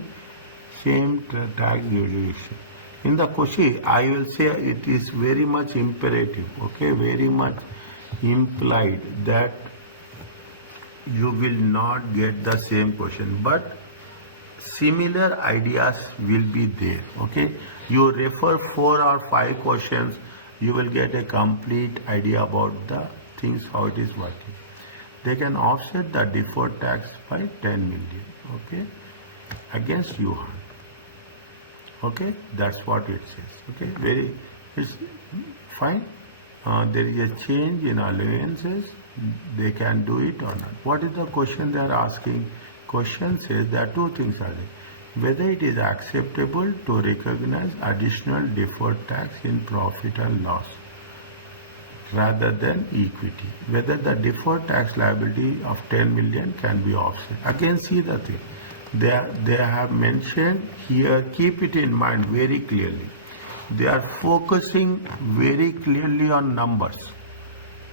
same tax jurisdiction. In the question, I will say it is very much imperative. Okay, very much implied that you will not get the same question, but similar ideas will be there. Okay, you refer 4 or 5 questions. You will get a complete idea about the things, how it is working. They can offset the deferred tax by 10 million, okay, against Yuhan. Okay, that's what it says. Okay, it's fine. There is a change in allowances. They can do it or not. What is the question they are asking? Question says there are 2 things are there. Whether it is acceptable to recognize additional deferred tax in profit and loss rather than equity. Whether the deferred tax liability of 10 million can be offset. Again, see the thing. They have mentioned here, keep it in mind very clearly. They are focusing very clearly on numbers.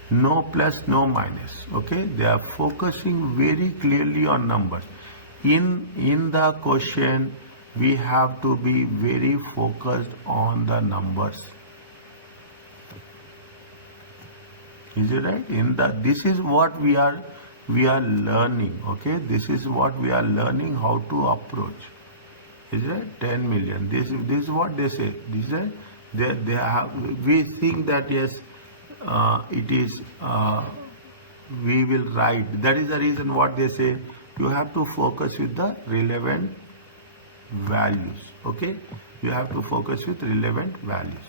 No plus, no minus. Okay, they are focusing very clearly on numbers. In the question, we have to be very focused on the numbers. Is it right? This is what we are learning. Okay, this is what we are learning how to approach. Is it 10 million? This is what they say. They have. We think that yes, it is. We will write. That is the reason what they say. You have to focus with the relevant values. Okay, you have to focus with relevant values.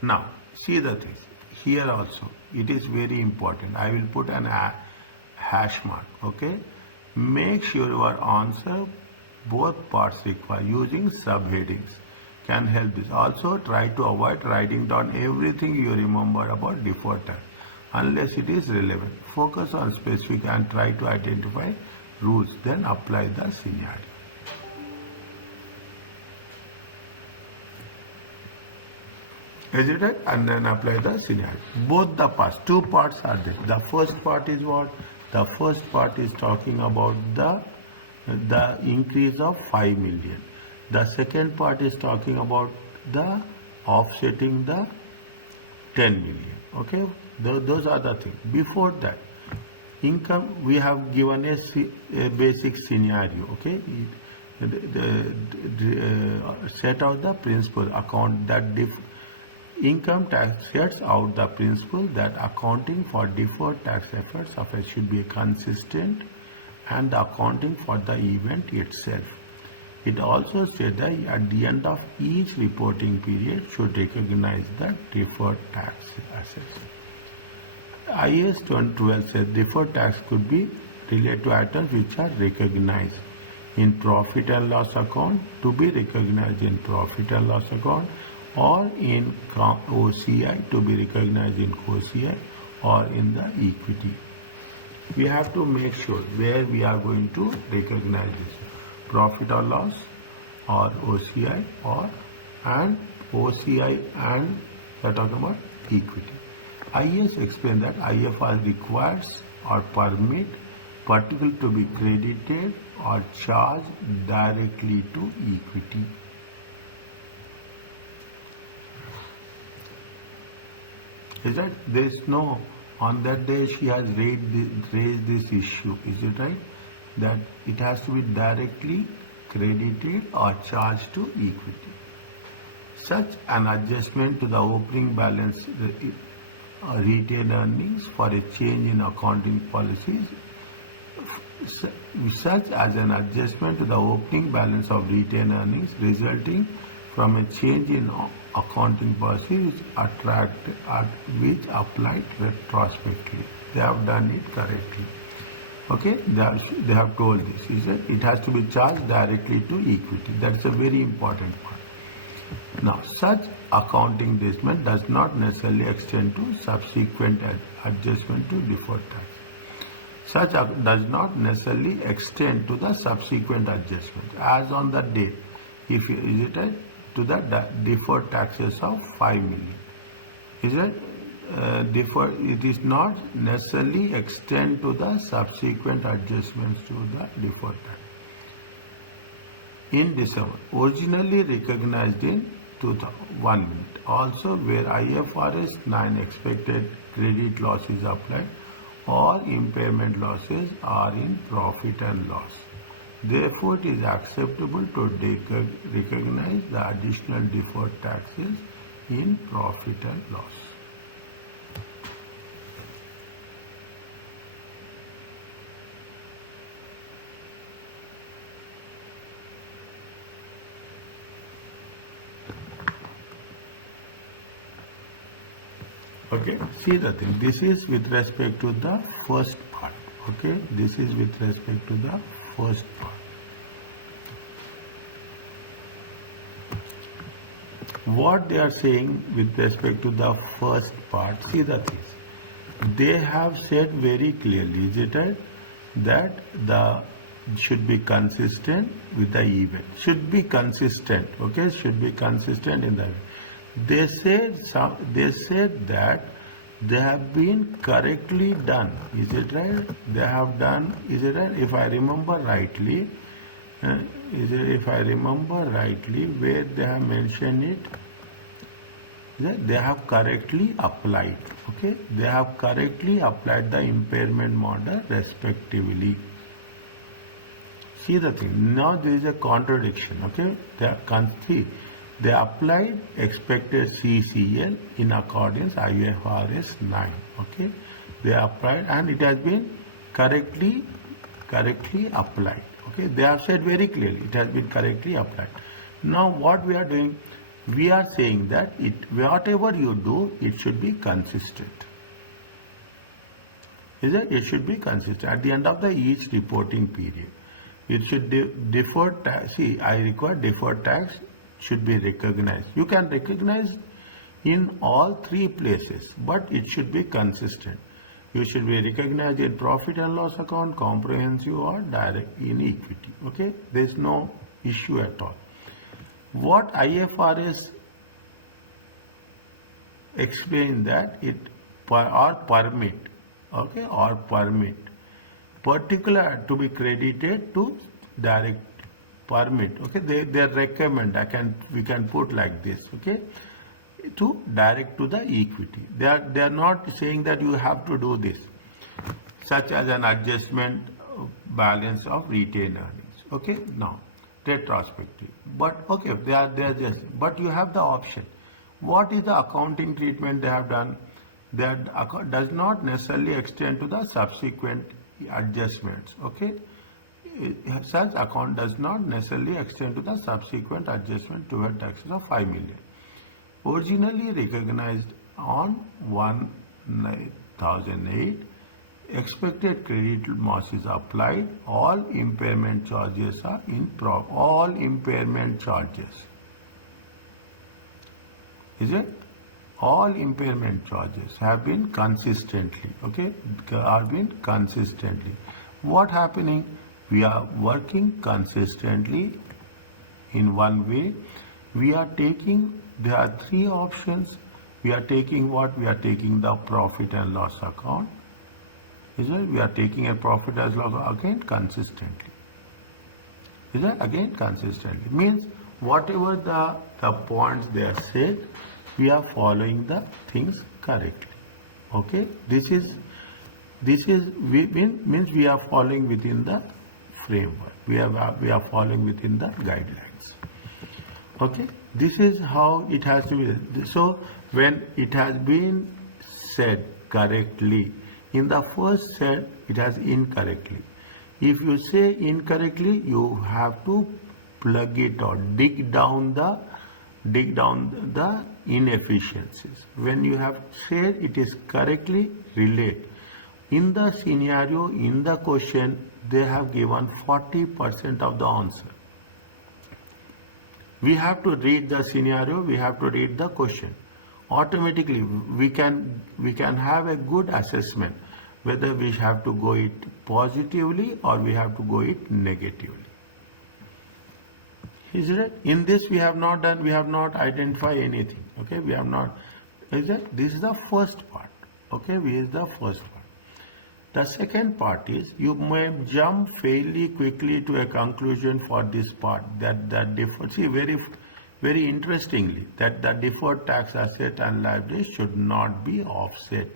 Now, see the things. Here also, it is very important. I will put an hash mark. Okay, make sure your answer both parts require using subheadings can help this. Also, try to avoid writing down everything you remember about deferred tax unless it is relevant. Focus on specific and try to identify rules, then apply the scenario. Is it right? And then apply the scenario. Both the parts, two parts are there. The first part is what? The first part is talking about the increase of 5 million. The second part is talking about the offsetting the 10 million. Okay, those are the things. Before that, income, we have given a basic scenario. Okay, set out the principle account that income tax sets out the principle that accounting for deferred tax efforts should be consistent and the accounting for the event itself. It also said that at the end of each reporting period should recognize the deferred tax assets. IAS 2012 says deferred tax could be related to items which are recognized in profit and loss account, to be recognized in profit and loss account, or in OCI, to be recognized in OCI, or in the equity. We have to make sure where we are going to recognize this. Profit or loss, or OCI, and OCI, and we are talking about equity. IAS explained that IFR requires or permit particular to be credited or charged directly to equity. Is that there is no, on that day she has raised this issue, is it right? That it has to be directly credited or charged to equity. Such an adjustment to the opening balance retained earnings for a change in accounting policies, such as an adjustment to the opening balance of retained earnings resulting from a change in accounting policy which applied retrospectively. They have done it correctly. Okay, they have told this. Is that it has to be charged directly to equity. That's a very important part. Now, such accounting adjustment does not necessarily extend to subsequent adjustment to deferred tax. Such does not necessarily extend to the subsequent adjustment, as on the date, if is it to the deferred taxes of 5 million. Is it deferred? It is not necessarily extend to the subsequent adjustments to the deferred tax. In December, originally recognized in 1 minute. Also, where IFRS 9 expected credit loss is applied, all impairment losses are in profit and loss. Therefore, it is acceptable to recognize the additional deferred taxes in profit and loss. Okay, see the thing. This is with respect to the first part. Okay, this is with respect to the first part. What they are saying with respect to the first part, see the things. They have said very clearly, is it right, that the should be consistent with the event. Should be consistent. Okay, should be consistent in the event. They said that they have been correctly done. Is it right? They have done. Is it right? If I remember rightly, where they have mentioned it, they have correctly applied. Okay, they have correctly applied the impairment model respectively. See the thing. Now there is a contradiction. Okay, they applied expected CCL in accordance IFRS 9. Okay, they applied and it has been correctly applied. Okay, they have said very clearly it has been correctly applied. Now what we are doing, we are saying that whatever you do, it should be consistent. Is it? It should be consistent at the end of each reporting period. It should deferred tax. See, I require deferred tax should be recognized. You can recognize in all three places, but it should be consistent. You should be recognized in profit and loss account, comprehensive, or direct in equity. Okay, there is no issue at all. What IFRS explain that or permit, okay, or permit, particular to be credited to direct permit, okay, they recommend, we can put like this, okay, to direct to the equity. They are not saying that you have to do this, such as an adjustment balance of retained earnings, okay. Now retrospective, but okay, they are just, but you have the option. What is the accounting treatment they have done? That does not necessarily extend to the subsequent adjustments, okay. Such account does not necessarily extend to the subsequent adjustment to taxes of 5 million. Originally recognized on 1/2008, expected credit loss is applied. All impairment charges are all impairment charges. Is it? All impairment charges have been consistently, okay, are been consistently. What happening? We are working consistently in one way. We are taking, there are three options. We are taking what? We are taking the profit and loss account. Is it? We are taking a profit as loss again consistently. Is it? Again consistently. Means whatever the points they are said, we are following the things correctly. Okay? This is means we are following within the framework. We are following within the guidelines. Okay? This is how it has to be. So when it has been said correctly, in the first set it has incorrectly. If you say incorrectly, you have to plug it or dig down the inefficiencies. When you have said it is correctly, relate. In the scenario, in the question, they have given 40% of the answer. We have to read the scenario, we have to read the question. Automatically, we can have a good assessment whether we have to go it positively or we have to go it negatively. Is it? In this we have not done, we have not identified anything. Okay, we have not. Is it? This is the first part. Okay, this is the first part. The second part is you may jump fairly quickly to a conclusion for this part that deferred. See, very interestingly, that the deferred tax asset and liability should not be offset.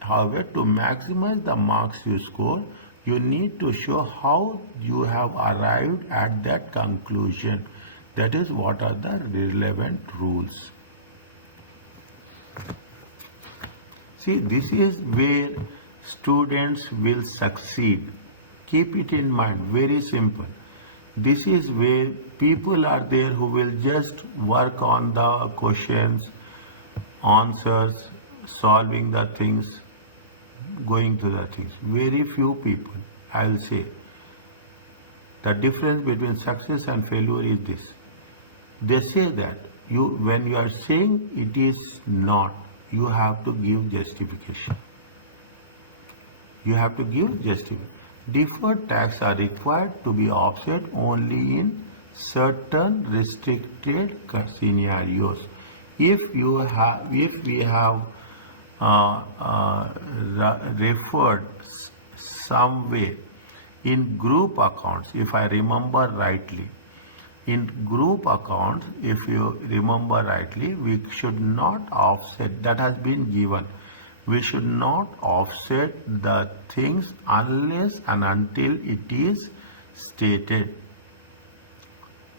However, to maximize the marks you score, you need to show how you have arrived at that conclusion. That is, what are the relevant rules. See, this is where students will succeed. Keep it in mind, very simple. This is where people are there who will just work on the questions, answers, solving the things, going to the things. Very few people, I will say. The difference between success and failure is this. They say that when you are saying it is not, you have to give justification. You have to give justification. Deferred tax are required to be offset only in certain restricted scenarios. If we have referred some way in group accounts, if I remember rightly, in group accounts, if you remember rightly, we should not offset, that has been given. We should not offset the things unless and until it is stated.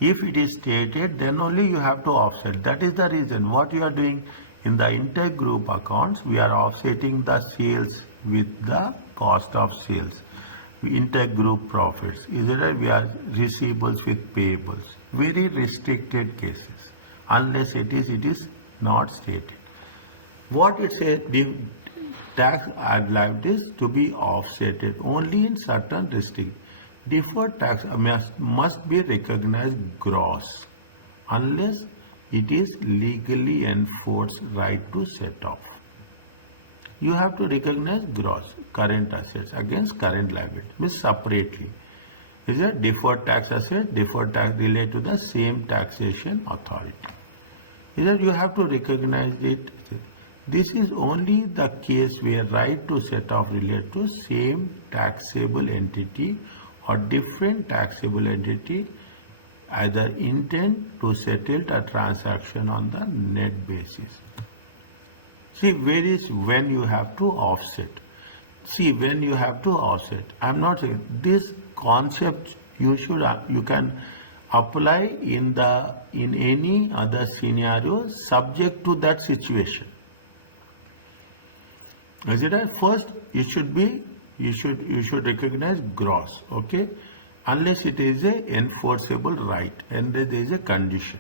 If it is stated, then only you have to offset. That is the reason. What you are doing in the intergroup accounts, we are offsetting the sales with the cost of sales. Intergroup profits. Is it right? We are receivables with payables. Very restricted cases. Unless it is not stated. What it says, the tax and liabilities to be offsetted only in certain restricted. Deferred tax must be recognized gross unless it is legally enforced right to set off. You have to recognize gross current assets against current liability, means separately. Is a deferred tax asset, deferred tax related to the same taxation authority. is that you have to recognize it. This is only the case where right to set off relate to same taxable entity or different taxable entity either intend to settle a transaction on the net basis. See, where is when you have to offset? See, when you have to offset, I'm not saying this concept you can apply in any other scenario subject to that situation. Is it right? First, you should recognize gross, okay? Unless it is a enforceable right and there is a condition.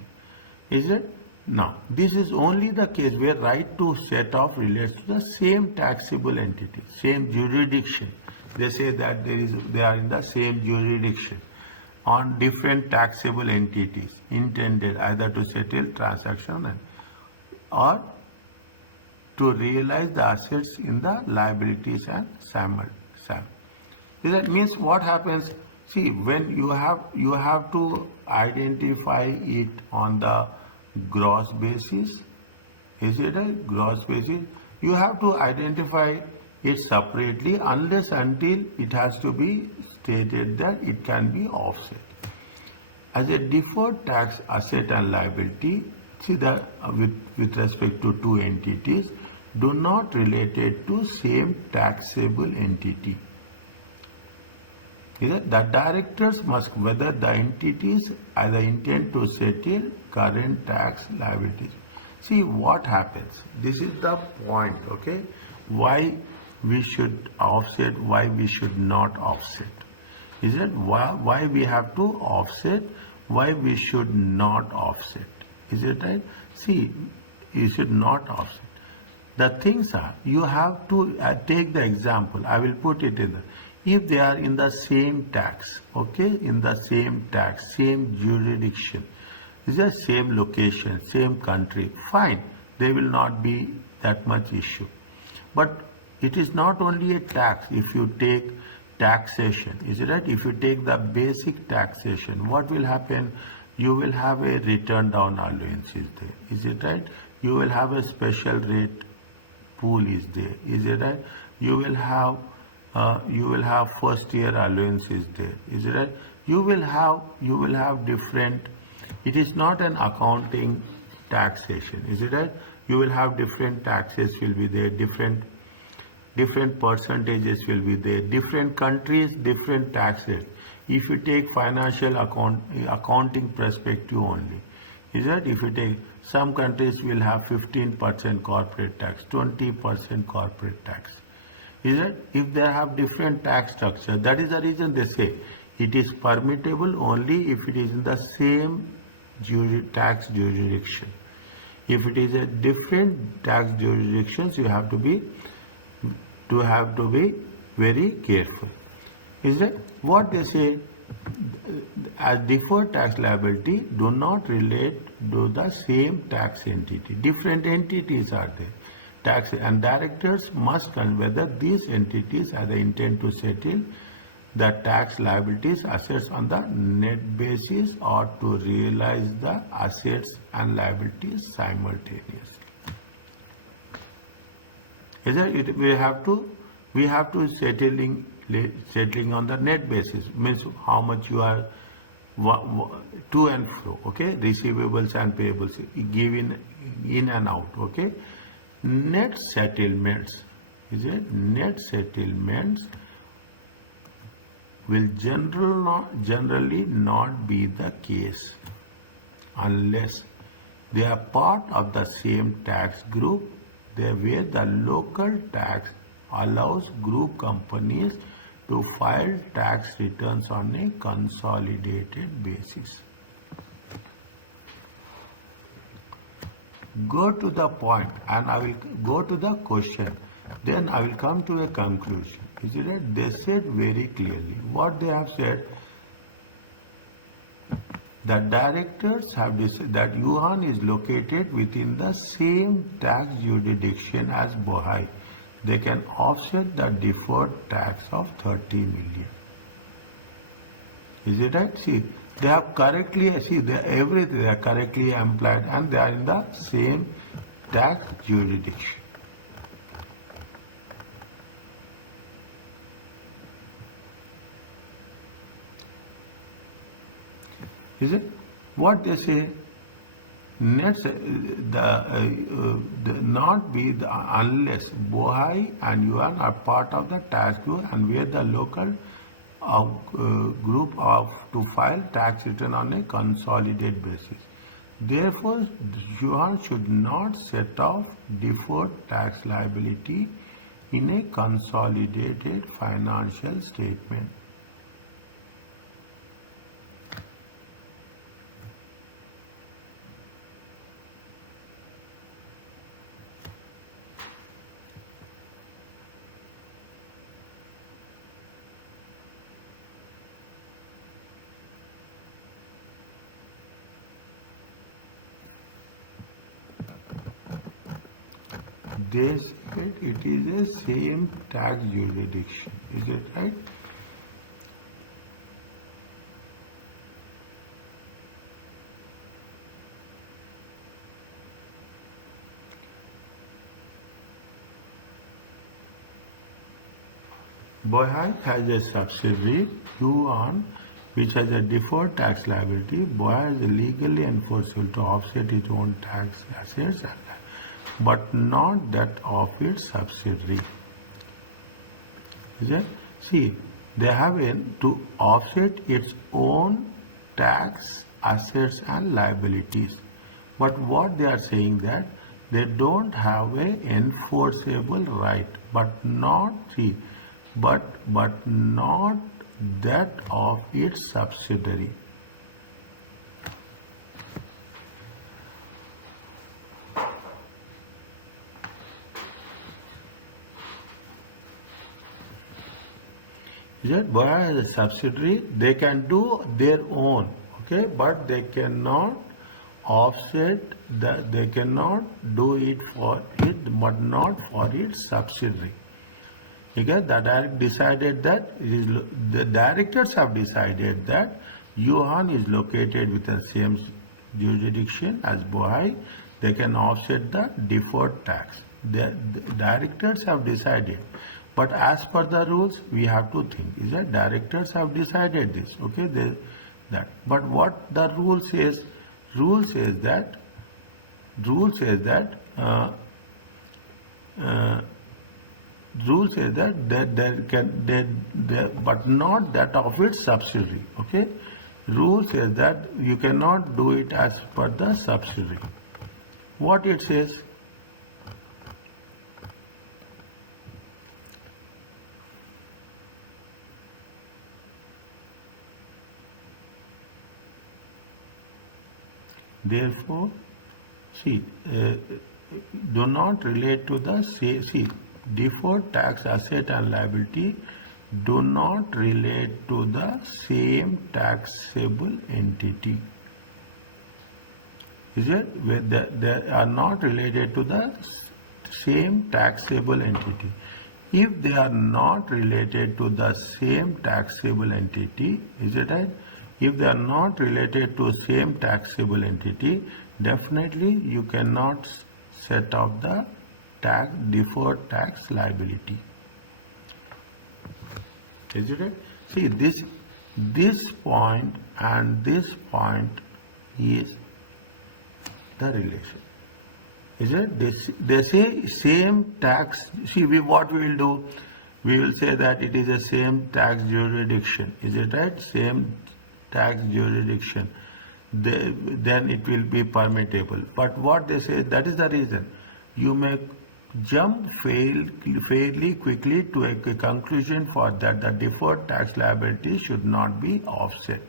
Is it? Now, this is only the case where right to set off relates to the same taxable entity, same jurisdiction. They say that they are in the same jurisdiction on different taxable entities intended either to settle transaction or to realize the assets in the liabilities and simultaneously. That means what happens? See, when you have to identify it on the gross basis. Is it a gross basis? You have to identify it separately unless until it has to be stated that it can be offset. As a deferred tax asset and liability, see that with respect to two entities, do not related to same taxable entity. The directors must whether the entities either intend to settle current tax liabilities. See what happens. This is the point, okay? Why we should offset, why we should not offset. Is it why we have to offset, why we should not offset. Is it right? See, you should not offset. The things are, you have to take the example. I will put it in the. If they are in the same tax, okay, in the same tax, same jurisdiction, is the same location, same country, fine, there will not be that much issue. But it is not only a tax. If you take taxation, is it right? If you take the basic taxation, what will happen? You will have a return down allowances there. Is it right? You will have a special rate pool is there. Is it right? You will have first year allowances there. Is it right? You will have different. It is not an accounting taxation. Is it right? You will have different taxes will be there. Different percentages will be there. Different countries, different taxes. If you take financial accounting perspective only, is that if you take some countries will have 15% corporate tax, 20% corporate tax. Is that if they have different tax structure, that is the reason they say it is permittable only if it is in the same tax jurisdiction. If it is a different tax jurisdictions, you have to be very careful. Is that what they say? As deferred tax liability do not relate to the same tax entity. Different entities are there. Tax and directors must consider whether these entities are the intent to settle the tax liabilities assets on the net basis or to realize the assets and liabilities simultaneously. Is that we have to settling on the net basis, means how much you are to and fro, okay, receivables and payables given in and out, okay. Net settlements, is it? Net settlements will generally not be the case unless they are part of the same tax group, where the local tax allows group companies to file tax returns on a consolidated basis. Go to the point and I will go to the question. Then I will come to a conclusion. Is it right? They said very clearly what they have said. The directors have decided that Yuan is located within the same tax jurisdiction as Bohai. They can offset the deferred tax of 30 million. Is it right? See, They have correctly, see, everything, they are correctly employed and they are in the same tax jurisdiction. Is it? What they say, next, the not be the, unless Bohai and Yuan are part of the tax group and where the local group of to file tax return on a consolidated basis. Therefore, Yuan should not set off deferred tax liability in a consolidated financial statement. They said it is a same tax jurisdiction. Is it right? Bohai has a subsidiary, Yuan, which has a deferred tax liability. Bohai is legally enforceable to offset its own tax assets, but not that of its subsidiary. Is it? See, they have to offset its own tax assets and liabilities. But what they are saying that they don't have a enforceable right, but not not that of its subsidiary. Is Bohai as a subsidiary, they can do their own, okay, but they cannot offset that, they cannot do it for it, but not for its subsidiary. Okay, the director decided that the directors have decided that Yuan is located within the same jurisdiction as Bohai. They can offset the deferred tax. The directors have decided. But as per the rules, we have to think, is that directors have decided this, okay, that. But what the rule says that there can, but not that of its subsidiary, okay. Rule says that you cannot do it as per the subsidiary. What it says? Therefore, see, do not relate to the deferred tax asset and liability do not relate to the same taxable entity. Is it? They are not related to the same taxable entity. If they are not related to the same taxable entity, is it right? If they are not related to same taxable entity, definitely you cannot set off the deferred tax liability. Is it right? See, this point and this point is the relation. Is it? They say same tax. See, what we will do? We will say that it is the same tax jurisdiction. Is it right? Same tax jurisdiction. Then it will be permittable. But what they say, that is the reason. You may jump fairly quickly to a conclusion for that the deferred tax liability should not be offset.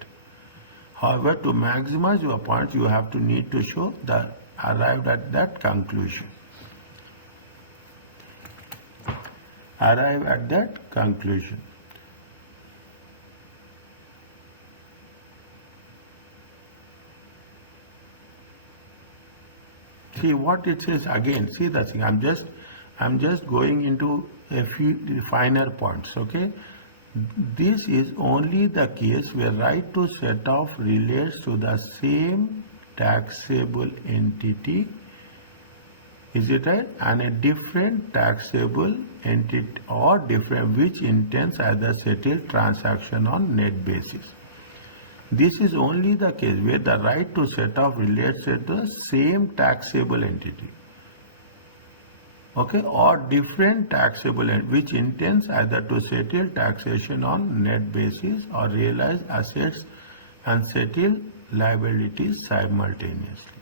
However, to maximize your points, you have to need to show that arrived at that conclusion. Arrive at that conclusion. See what it says again. See the thing. I'm just going into a few finer points. Okay. This is only the case where right to set off relates to the same taxable entity, is it right? And a different taxable entity or different which intends either settle transaction on net basis. This is only the case where the right to set off relates to the same taxable entity. Okay, or different taxable which intends either to settle taxation on net basis or realize assets and settle liabilities simultaneously.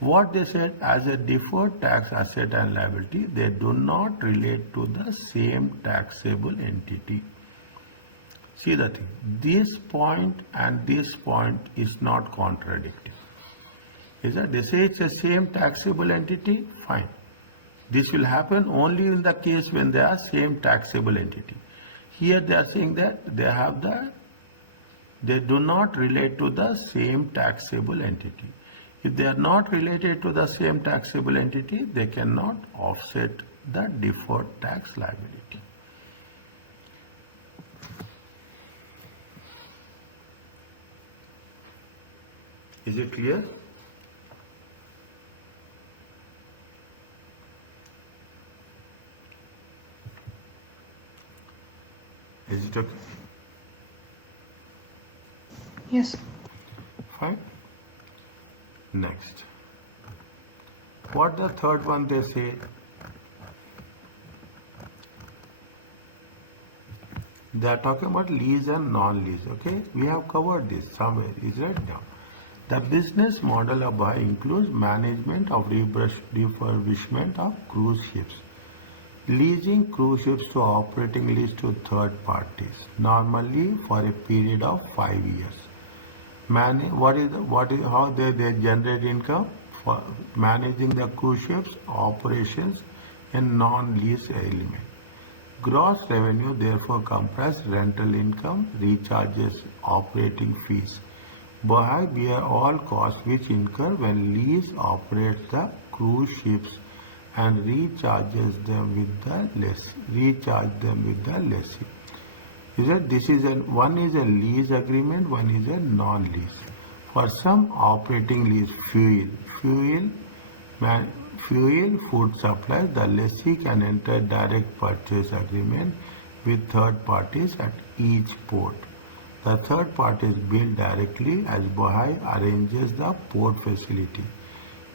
What they said as a deferred tax asset and liability, they do not relate to the same taxable entity. See the thing, this point and this point is not contradicting. Is that they say it's the same taxable entity? Fine. This will happen only in the case when they are same taxable entity. Here they are saying that they do not relate to the same taxable entity. If they are not related to the same taxable entity, they cannot offset the deferred tax liability. Is it clear? Is it okay? Yes, sir. Fine. Next. What the third one they say? They are talking about lease and non-lease. Okay, we have covered this somewhere. Is right now. The business model of Bohai includes management of refurbishment of cruise ships, leasing cruise ships to operating lease to third parties, normally for a period of 5 years. How they generate income? For managing the cruise ships operations and non-lease element. Gross revenue therefore comprises rental income, recharges, operating fees. Bohai bear all costs which incur when lease operates the cruise ships and recharge them with the lessee. One is a lease agreement, one is a non-lease. For some operating lease, fuel, food supplies, the lessee can enter direct purchase agreement with third parties at each port. The third party is billed directly as Bohai arranges the port facility.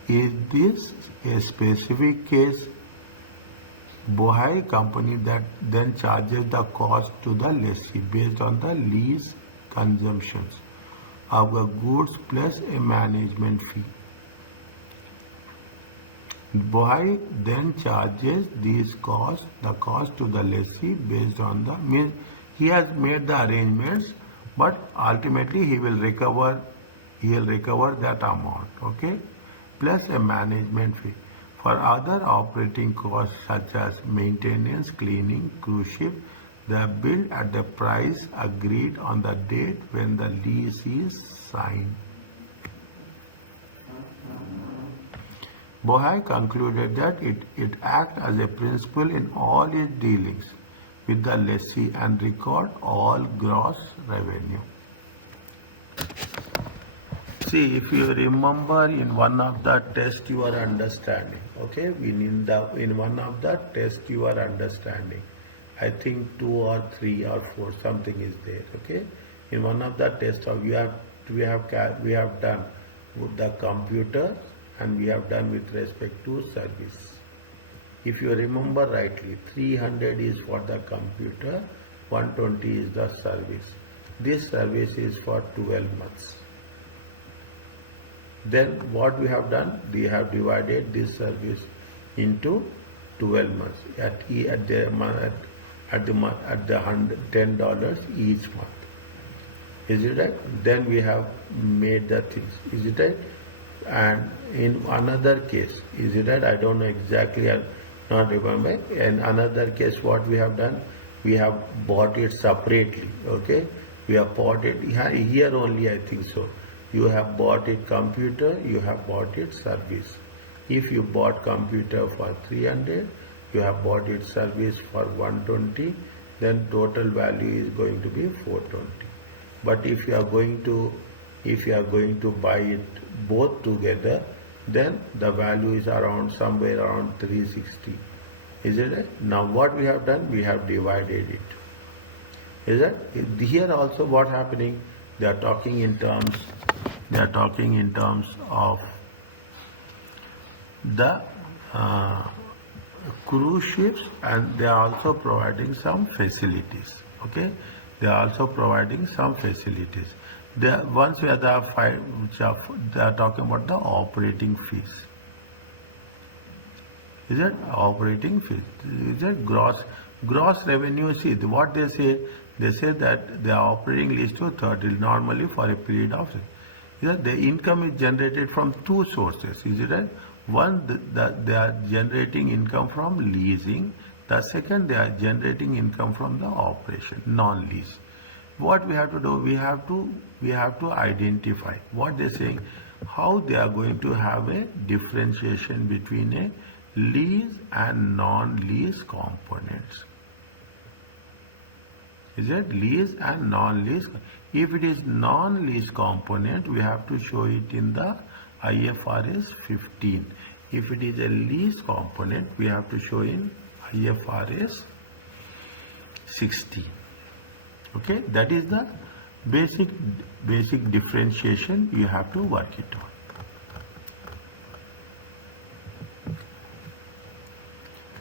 Is this a specific case? Bohai company that then charges the cost to the lessee based on the lease consumptions of the goods plus a management fee. Bohai then charges the cost to the lessee based on he has made the arrangements, but ultimately he will recover that amount, okay, plus a management fee. For other operating costs such as maintenance, cleaning, cruise ship, they are billed at the price agreed on the date when the lease is signed. Bohai concluded that it acts as a principal in all its dealings with the lessee and record all gross revenue. See, if you remember in one of the tests you are understanding, okay, in one of the tests you are understanding, I think 2 or 3 or 4 something is there, okay. In one of the tests we have done with the computer and we have done with respect to service. If you remember rightly, 300 is for the computer, 120 is the service. This service is for 12 months. Then what we have done? We have divided this service into 12 months at the $10 each month. Is it right? Then we have made the things. Is it right? And in another case, is it right? I don't know exactly. I not remember. In another case, what we have done? We have bought it separately. Okay? We have bought it here only. I think so. You have bought it computer, you have bought it service. If you bought computer for 300, you have bought it service for 120, then total value is going to be 420. But if you are going to buy it both together, then the value is around somewhere around 360. Is it right? Now what we have done, we have divided it. Is that here also what happening? They are talking in terms of the cruise ships, and they are also providing some facilities. Okay, they are also providing some facilities. Once we have the five, they are talking about the operating fees. Is it operating fees? Is it gross revenue? See what they say. They say that their operating lease to third is normally for a period of. The income is generated from two sources. Is it right? One, they are generating income from leasing. The second, they are generating income from the operation, non-lease. What we have to do, we have to identify what they're saying, how they are going to have a differentiation between a lease and non-lease components. Is it lease and non-lease? If it is non-lease component, we have to show it in the IFRS 15. If it is a lease component, we have to show in IFRS 16. Okay, that is the basic differentiation. You have to work it on.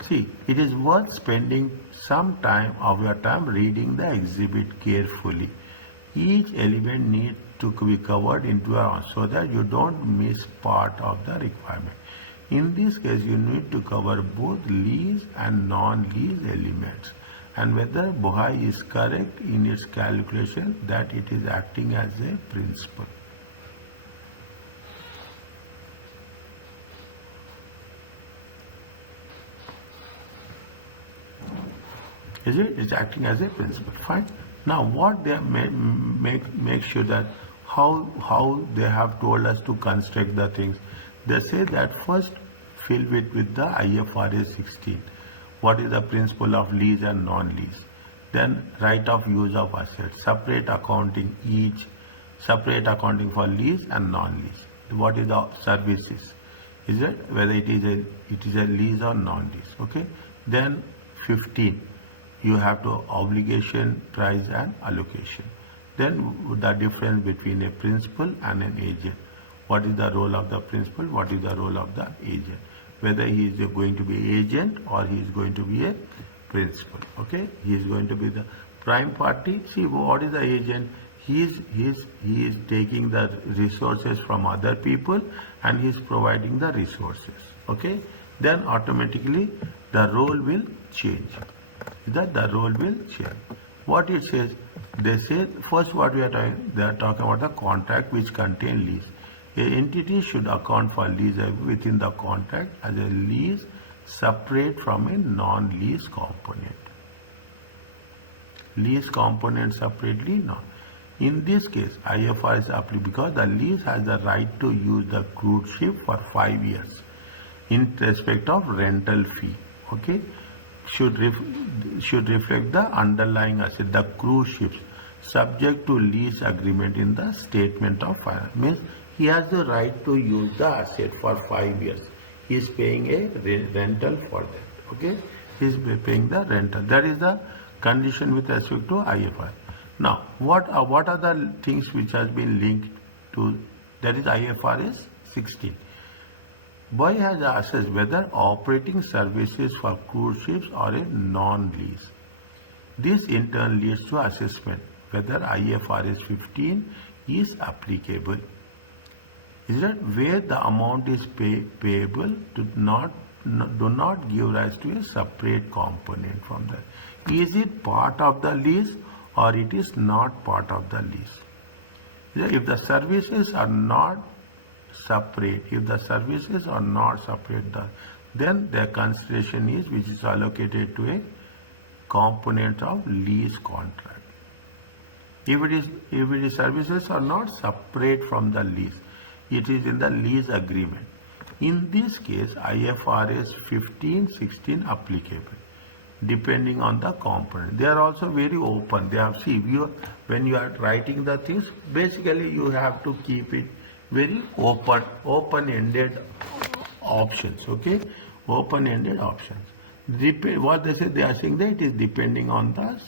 See, it is worth spending some time of your time reading the exhibit carefully. Each element needs to be covered into a so that you don't miss part of the requirement. In this case, you need to cover both lease and non-lease elements, and whether Bohai is correct in its calculation that it is acting as a principal. Is it? It's acting as a principal. Fine. Now, what they make sure that how they have told us to construct the things. They say that first fill it with the IFRS 16. What is the principle of lease and non-lease? Then right of use of assets. Separate accounting for lease and non-lease. What is the services? Is it whether it is a lease or non-lease? Okay. Then 15. You have to obligation, price and allocation. Then the difference between a principal and an agent. What is the role of the principal? What is the role of the agent? Whether he is going to be agent or he is going to be a principal. Okay, he is going to be the prime party. See, what is the agent? He is taking the resources from other people and he is providing the resources. Okay, then automatically the role will change. The role will change. What it says, they say first what we are talking, they are talking about the contract which contain lease. A entity should account for lease within the contract as a lease separate from a non-lease component. Lease component separately, no. In this case, IFRS apply because the lease has the right to use the cruise ship for 5 years in respect of rental fee. Okay. Should reflect the underlying asset, the cruise ships, subject to lease agreement in the statement of finance. Means he has the right to use the asset for 5 years. He is paying a rental for that. Okay, he is paying the rental. That is the condition with respect to IFRS. Now, what are the things which has been linked to? That is IFRS 16. Bohai has assessed whether operating services for cruise ships are a non-lease. This in turn leads to assessment whether IFRS 15 is applicable. Is that where the amount is payable do not give rise to a separate component from that. Is it part of the lease or it is not part of the lease? If the services are not separate, then their consideration is which is allocated to a component of lease contract. If it is services are not separate from the lease, it is in the lease agreement. In this case, IFRS 15, 16 applicable. depending on the component. They are also very open. They have, see, when you are writing the things, basically you have to keep it very open-ended options, okay? Open-ended options. What they say, they are saying that it is depending on the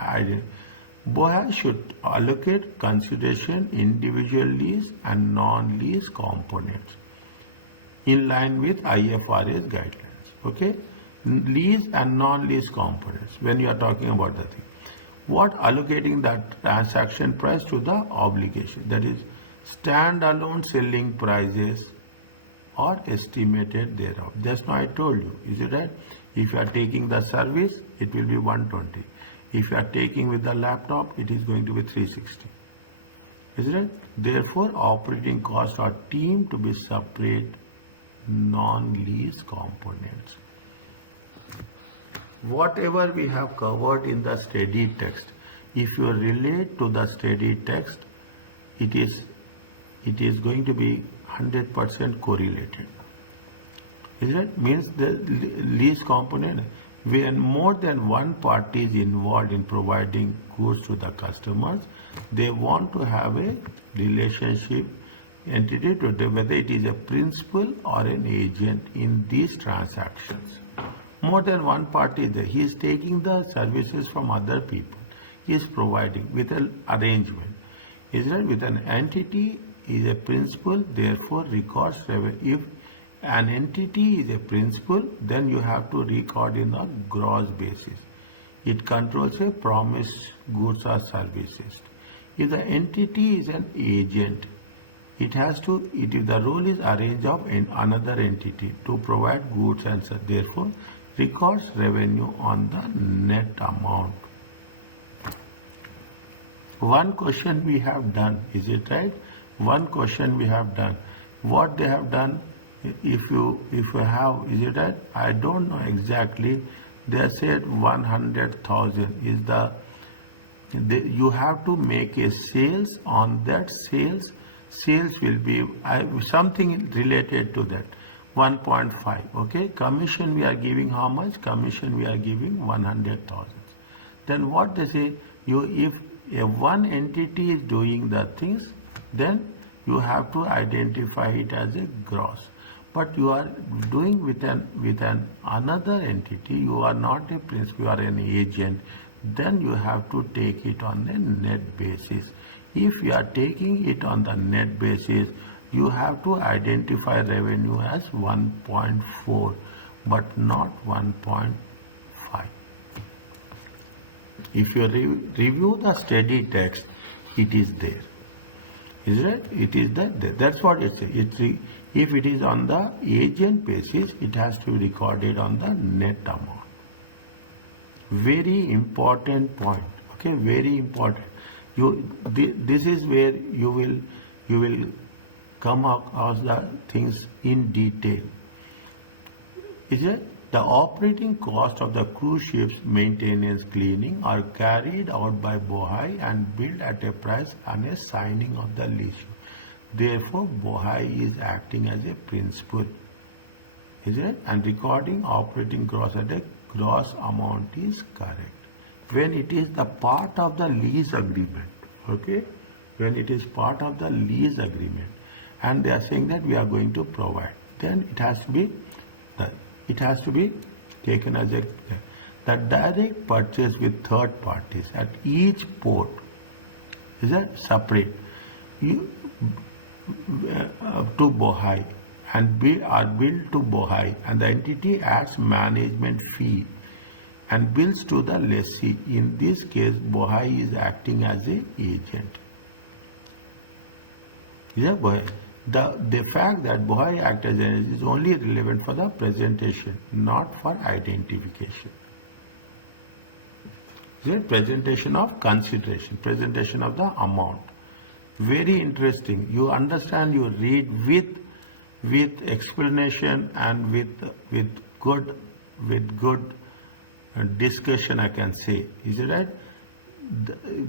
idea. Bohai should allocate consideration individual lease and non-lease components in line with IFRS guidelines, okay? Lease and non-lease components when you are talking about the thing. What allocating the transaction price to the obligation, that is standalone selling prices or estimated thereof. Just now I told you, is it right? If you are taking the service, it will be 120. If you are taking with the laptop, it is going to be 360. Is it right? Therefore, operating costs are deemed to be separate non-lease components. Whatever we have covered in the study text, if you relate to the study text, it is going to be 100% correlated. Is it? Means the lease component, when more than one party is involved in providing goods to the customers, they want to have a relationship entity to whether it is a principal or an agent in these transactions. More than one party is there. He is taking the services from other people. He is providing with an arrangement. Is that with an entity is a principal, therefore records revenue. If an entity is a principal, then you have to record in a gross basis. It controls a promised goods or services. If the entity is an agent, it has to, the role is arranged of another entity to provide goods and services. Therefore, records revenue on the net amount. One question we have done, is it right? One question we have done. What they have done, if you have, is it right? I don't know exactly. They said 100,000 is you have to make a sales on that sales. Sales will be something related to that. 1.5, okay? Commission we are giving how much? Commission we are giving 100,000. Then what they say, if one entity is doing the things, then you have to identify it as a gross. But you are doing with another entity, you are not a principal, you are an agent, then you have to take it on a net basis. If you are taking it on the net basis, you have to identify revenue as 1.4 but not 1.5. If you review the study text, it is there. Is it? It is there. That's what it says. If it is on the agent basis, it has to be recorded on the net amount. Very important point. Okay, very important. This is where you will come across the things in detail. Is it? The operating cost of the cruise ships maintenance cleaning are carried out by Bohai and billed at a price on a signing of the lease. Therefore, Bohai is acting as a principal. Is it? And recording operating gross at a gross amount is correct. When it is the part of the lease agreement, okay? When it is part of the lease agreement, and they are saying that we are going to provide, then it has to be taken as the direct purchase with third parties at each port is a separate to Bohai and are billed to Bohai, and the entity adds management fee and bills to the lessee. In this case, Bohai is acting as an agent. Yeah, Bohai. The fact that Bohai acts as an agent is only relevant for the presentation, not for identification. The presentation of consideration, presentation of the amount. Very interesting. You understand, you read with explanation and with good discussion, I can say. Is it right?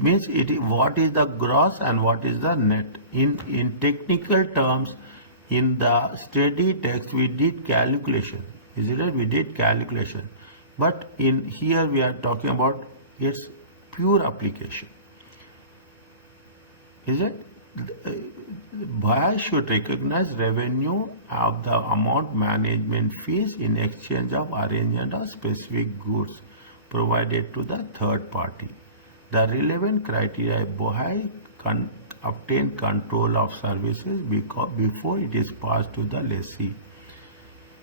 Means what is the gross and what is the net. In technical terms, in the study text we did calculation. Is it right? We did calculation. But in here we are talking about its pure application. Is it? Bohai should recognize revenue of the amount management fees in exchange of arrangement of specific goods provided to the third party. The relevant criteria Bohai obtain control of services before it is passed to the lessee.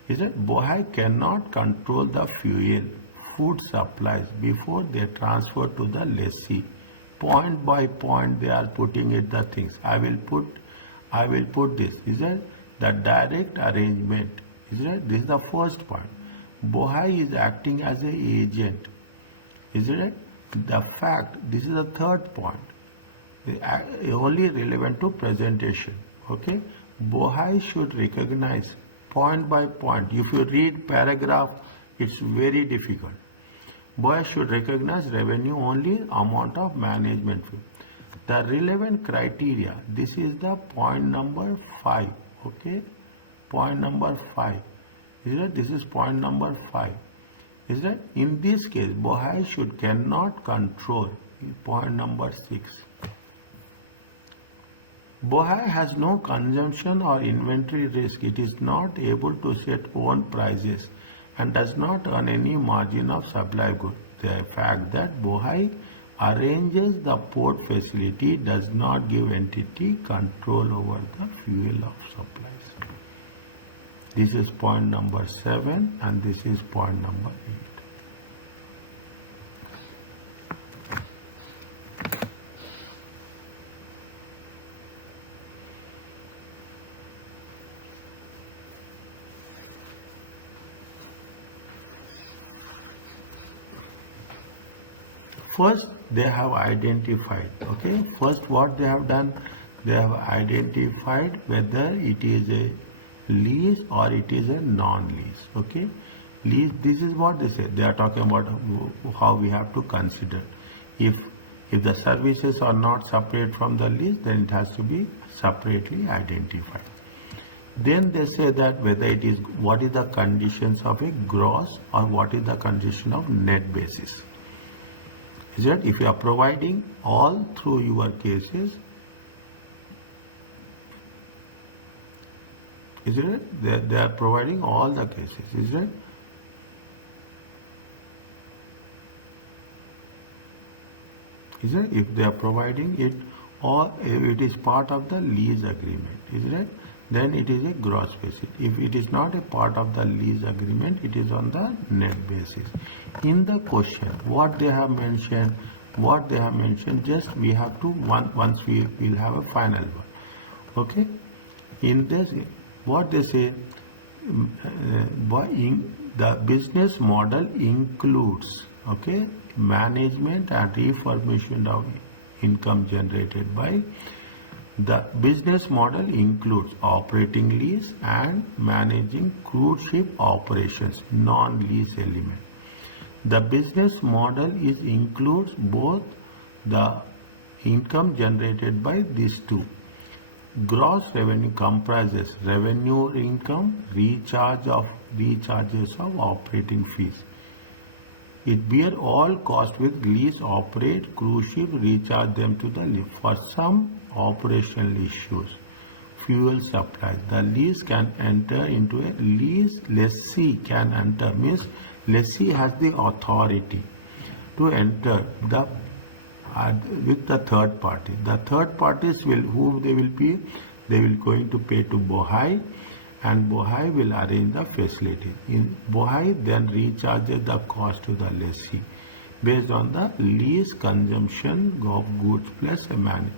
Is it? Bohai cannot control the fuel, food supplies before they transfer to the lessee. Point by point they are putting it the things. I will put this. Is it? The direct arrangement. Is it? This is the first point. Bohai is acting as an agent. Is it? The fact. This is the third point. Only relevant to presentation. Okay. Bohai should recognize point by point. If you read paragraph, it's very difficult. Bohai should recognize revenue only amount of management fee. The relevant criteria, this is the point number 5. Okay, point number 5. Is that this is point number 5? Is that in this case Bohai cannot control point number 6. Bohai has no consumption or inventory risk. It is not able to set own prices and does not earn any margin of supply goods. The fact that Bohai arranges the port facility does not give entity control over the fuel of supplies. This is point number 7 and this is point number 8. First, they have identified, okay, first what they have done, they have identified whether it is a lease or it is a non-lease, okay. Lease, this is what they say. They are talking about how we have to consider. If the services are not separate from the lease, then it has to be separately identified. Then they say that whether it is, what is the conditions of a gross or what is the condition of net basis. Is that if you are providing all through your cases, is it? They are providing all the cases, is it? Is it? If they are providing it or if it is part of the lease agreement, is it? Then it is a gross basis. If it is not a part of the lease agreement, it is on the net basis. In the question, what they have mentioned, just we have to, once we will have a final one. Okay? In this, what they say, the business model includes, okay, management and refurbishment of income generated by. The business model includes operating lease and managing cruise ship operations, non-lease element. The business model includes both the income generated by these two. Gross revenue comprises revenue income, recharges of operating fees. It bear all costs with lease, operate cruise ship, recharge them to the lift. For some operational issues, fuel supply, the lease can enter into a lease, lessee can enter, means lessee has the authority to enter the with the third party. The third parties will, who they will be, they will going to pay to Bohai, and Bohai will arrange the facility. In Bohai then recharges the cost to the lessee based on the lease consumption of goods plus a man.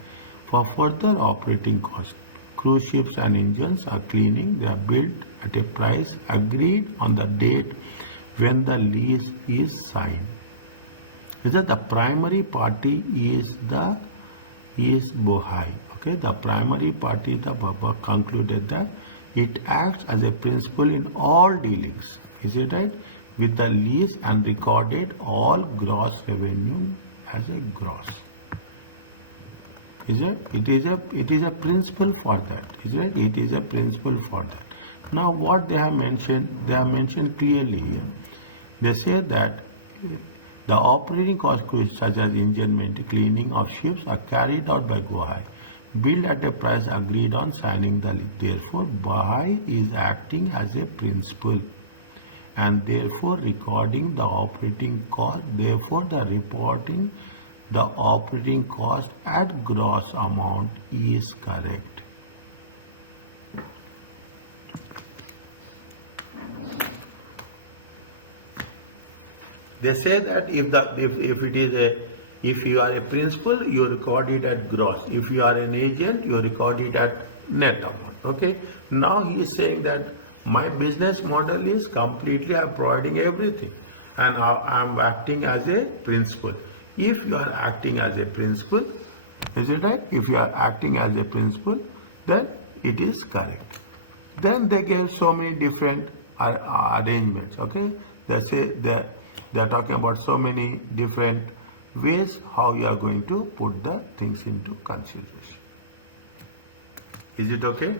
For further operating costs, cruise ships and engines are cleaning, they are built at a price agreed on the date when the lease is signed. Is that the primary party is Bohai. Okay, the primary party, the Baba concluded that it acts as a principal in all dealings. Is it right? With the lease and recorded all gross revenue as a gross. Is it? It is a principle for that. Is it? It is a principle for that. Now what they have mentioned clearly here. They say that the operating costs such as engine maintenance, cleaning of ships are carried out by Bohai, billed at a price agreed on signing the lease. Therefore, Bohai is acting as a principal and therefore recording the operating cost. Therefore, the reporting the operating cost at gross amount is correct. They say that if you are a principal, you record it at gross. If you are an agent, you record it at net amount. Okay. Now he is saying that my business model is completely I'm providing everything, and I'm acting as a principal. If you are acting as a principal, is it right? If you are acting as a principal, then it is correct. Then they gave so many different arrangements. Okay. They say that they are talking about so many different ways how you are going to put the things into consideration. Is it okay?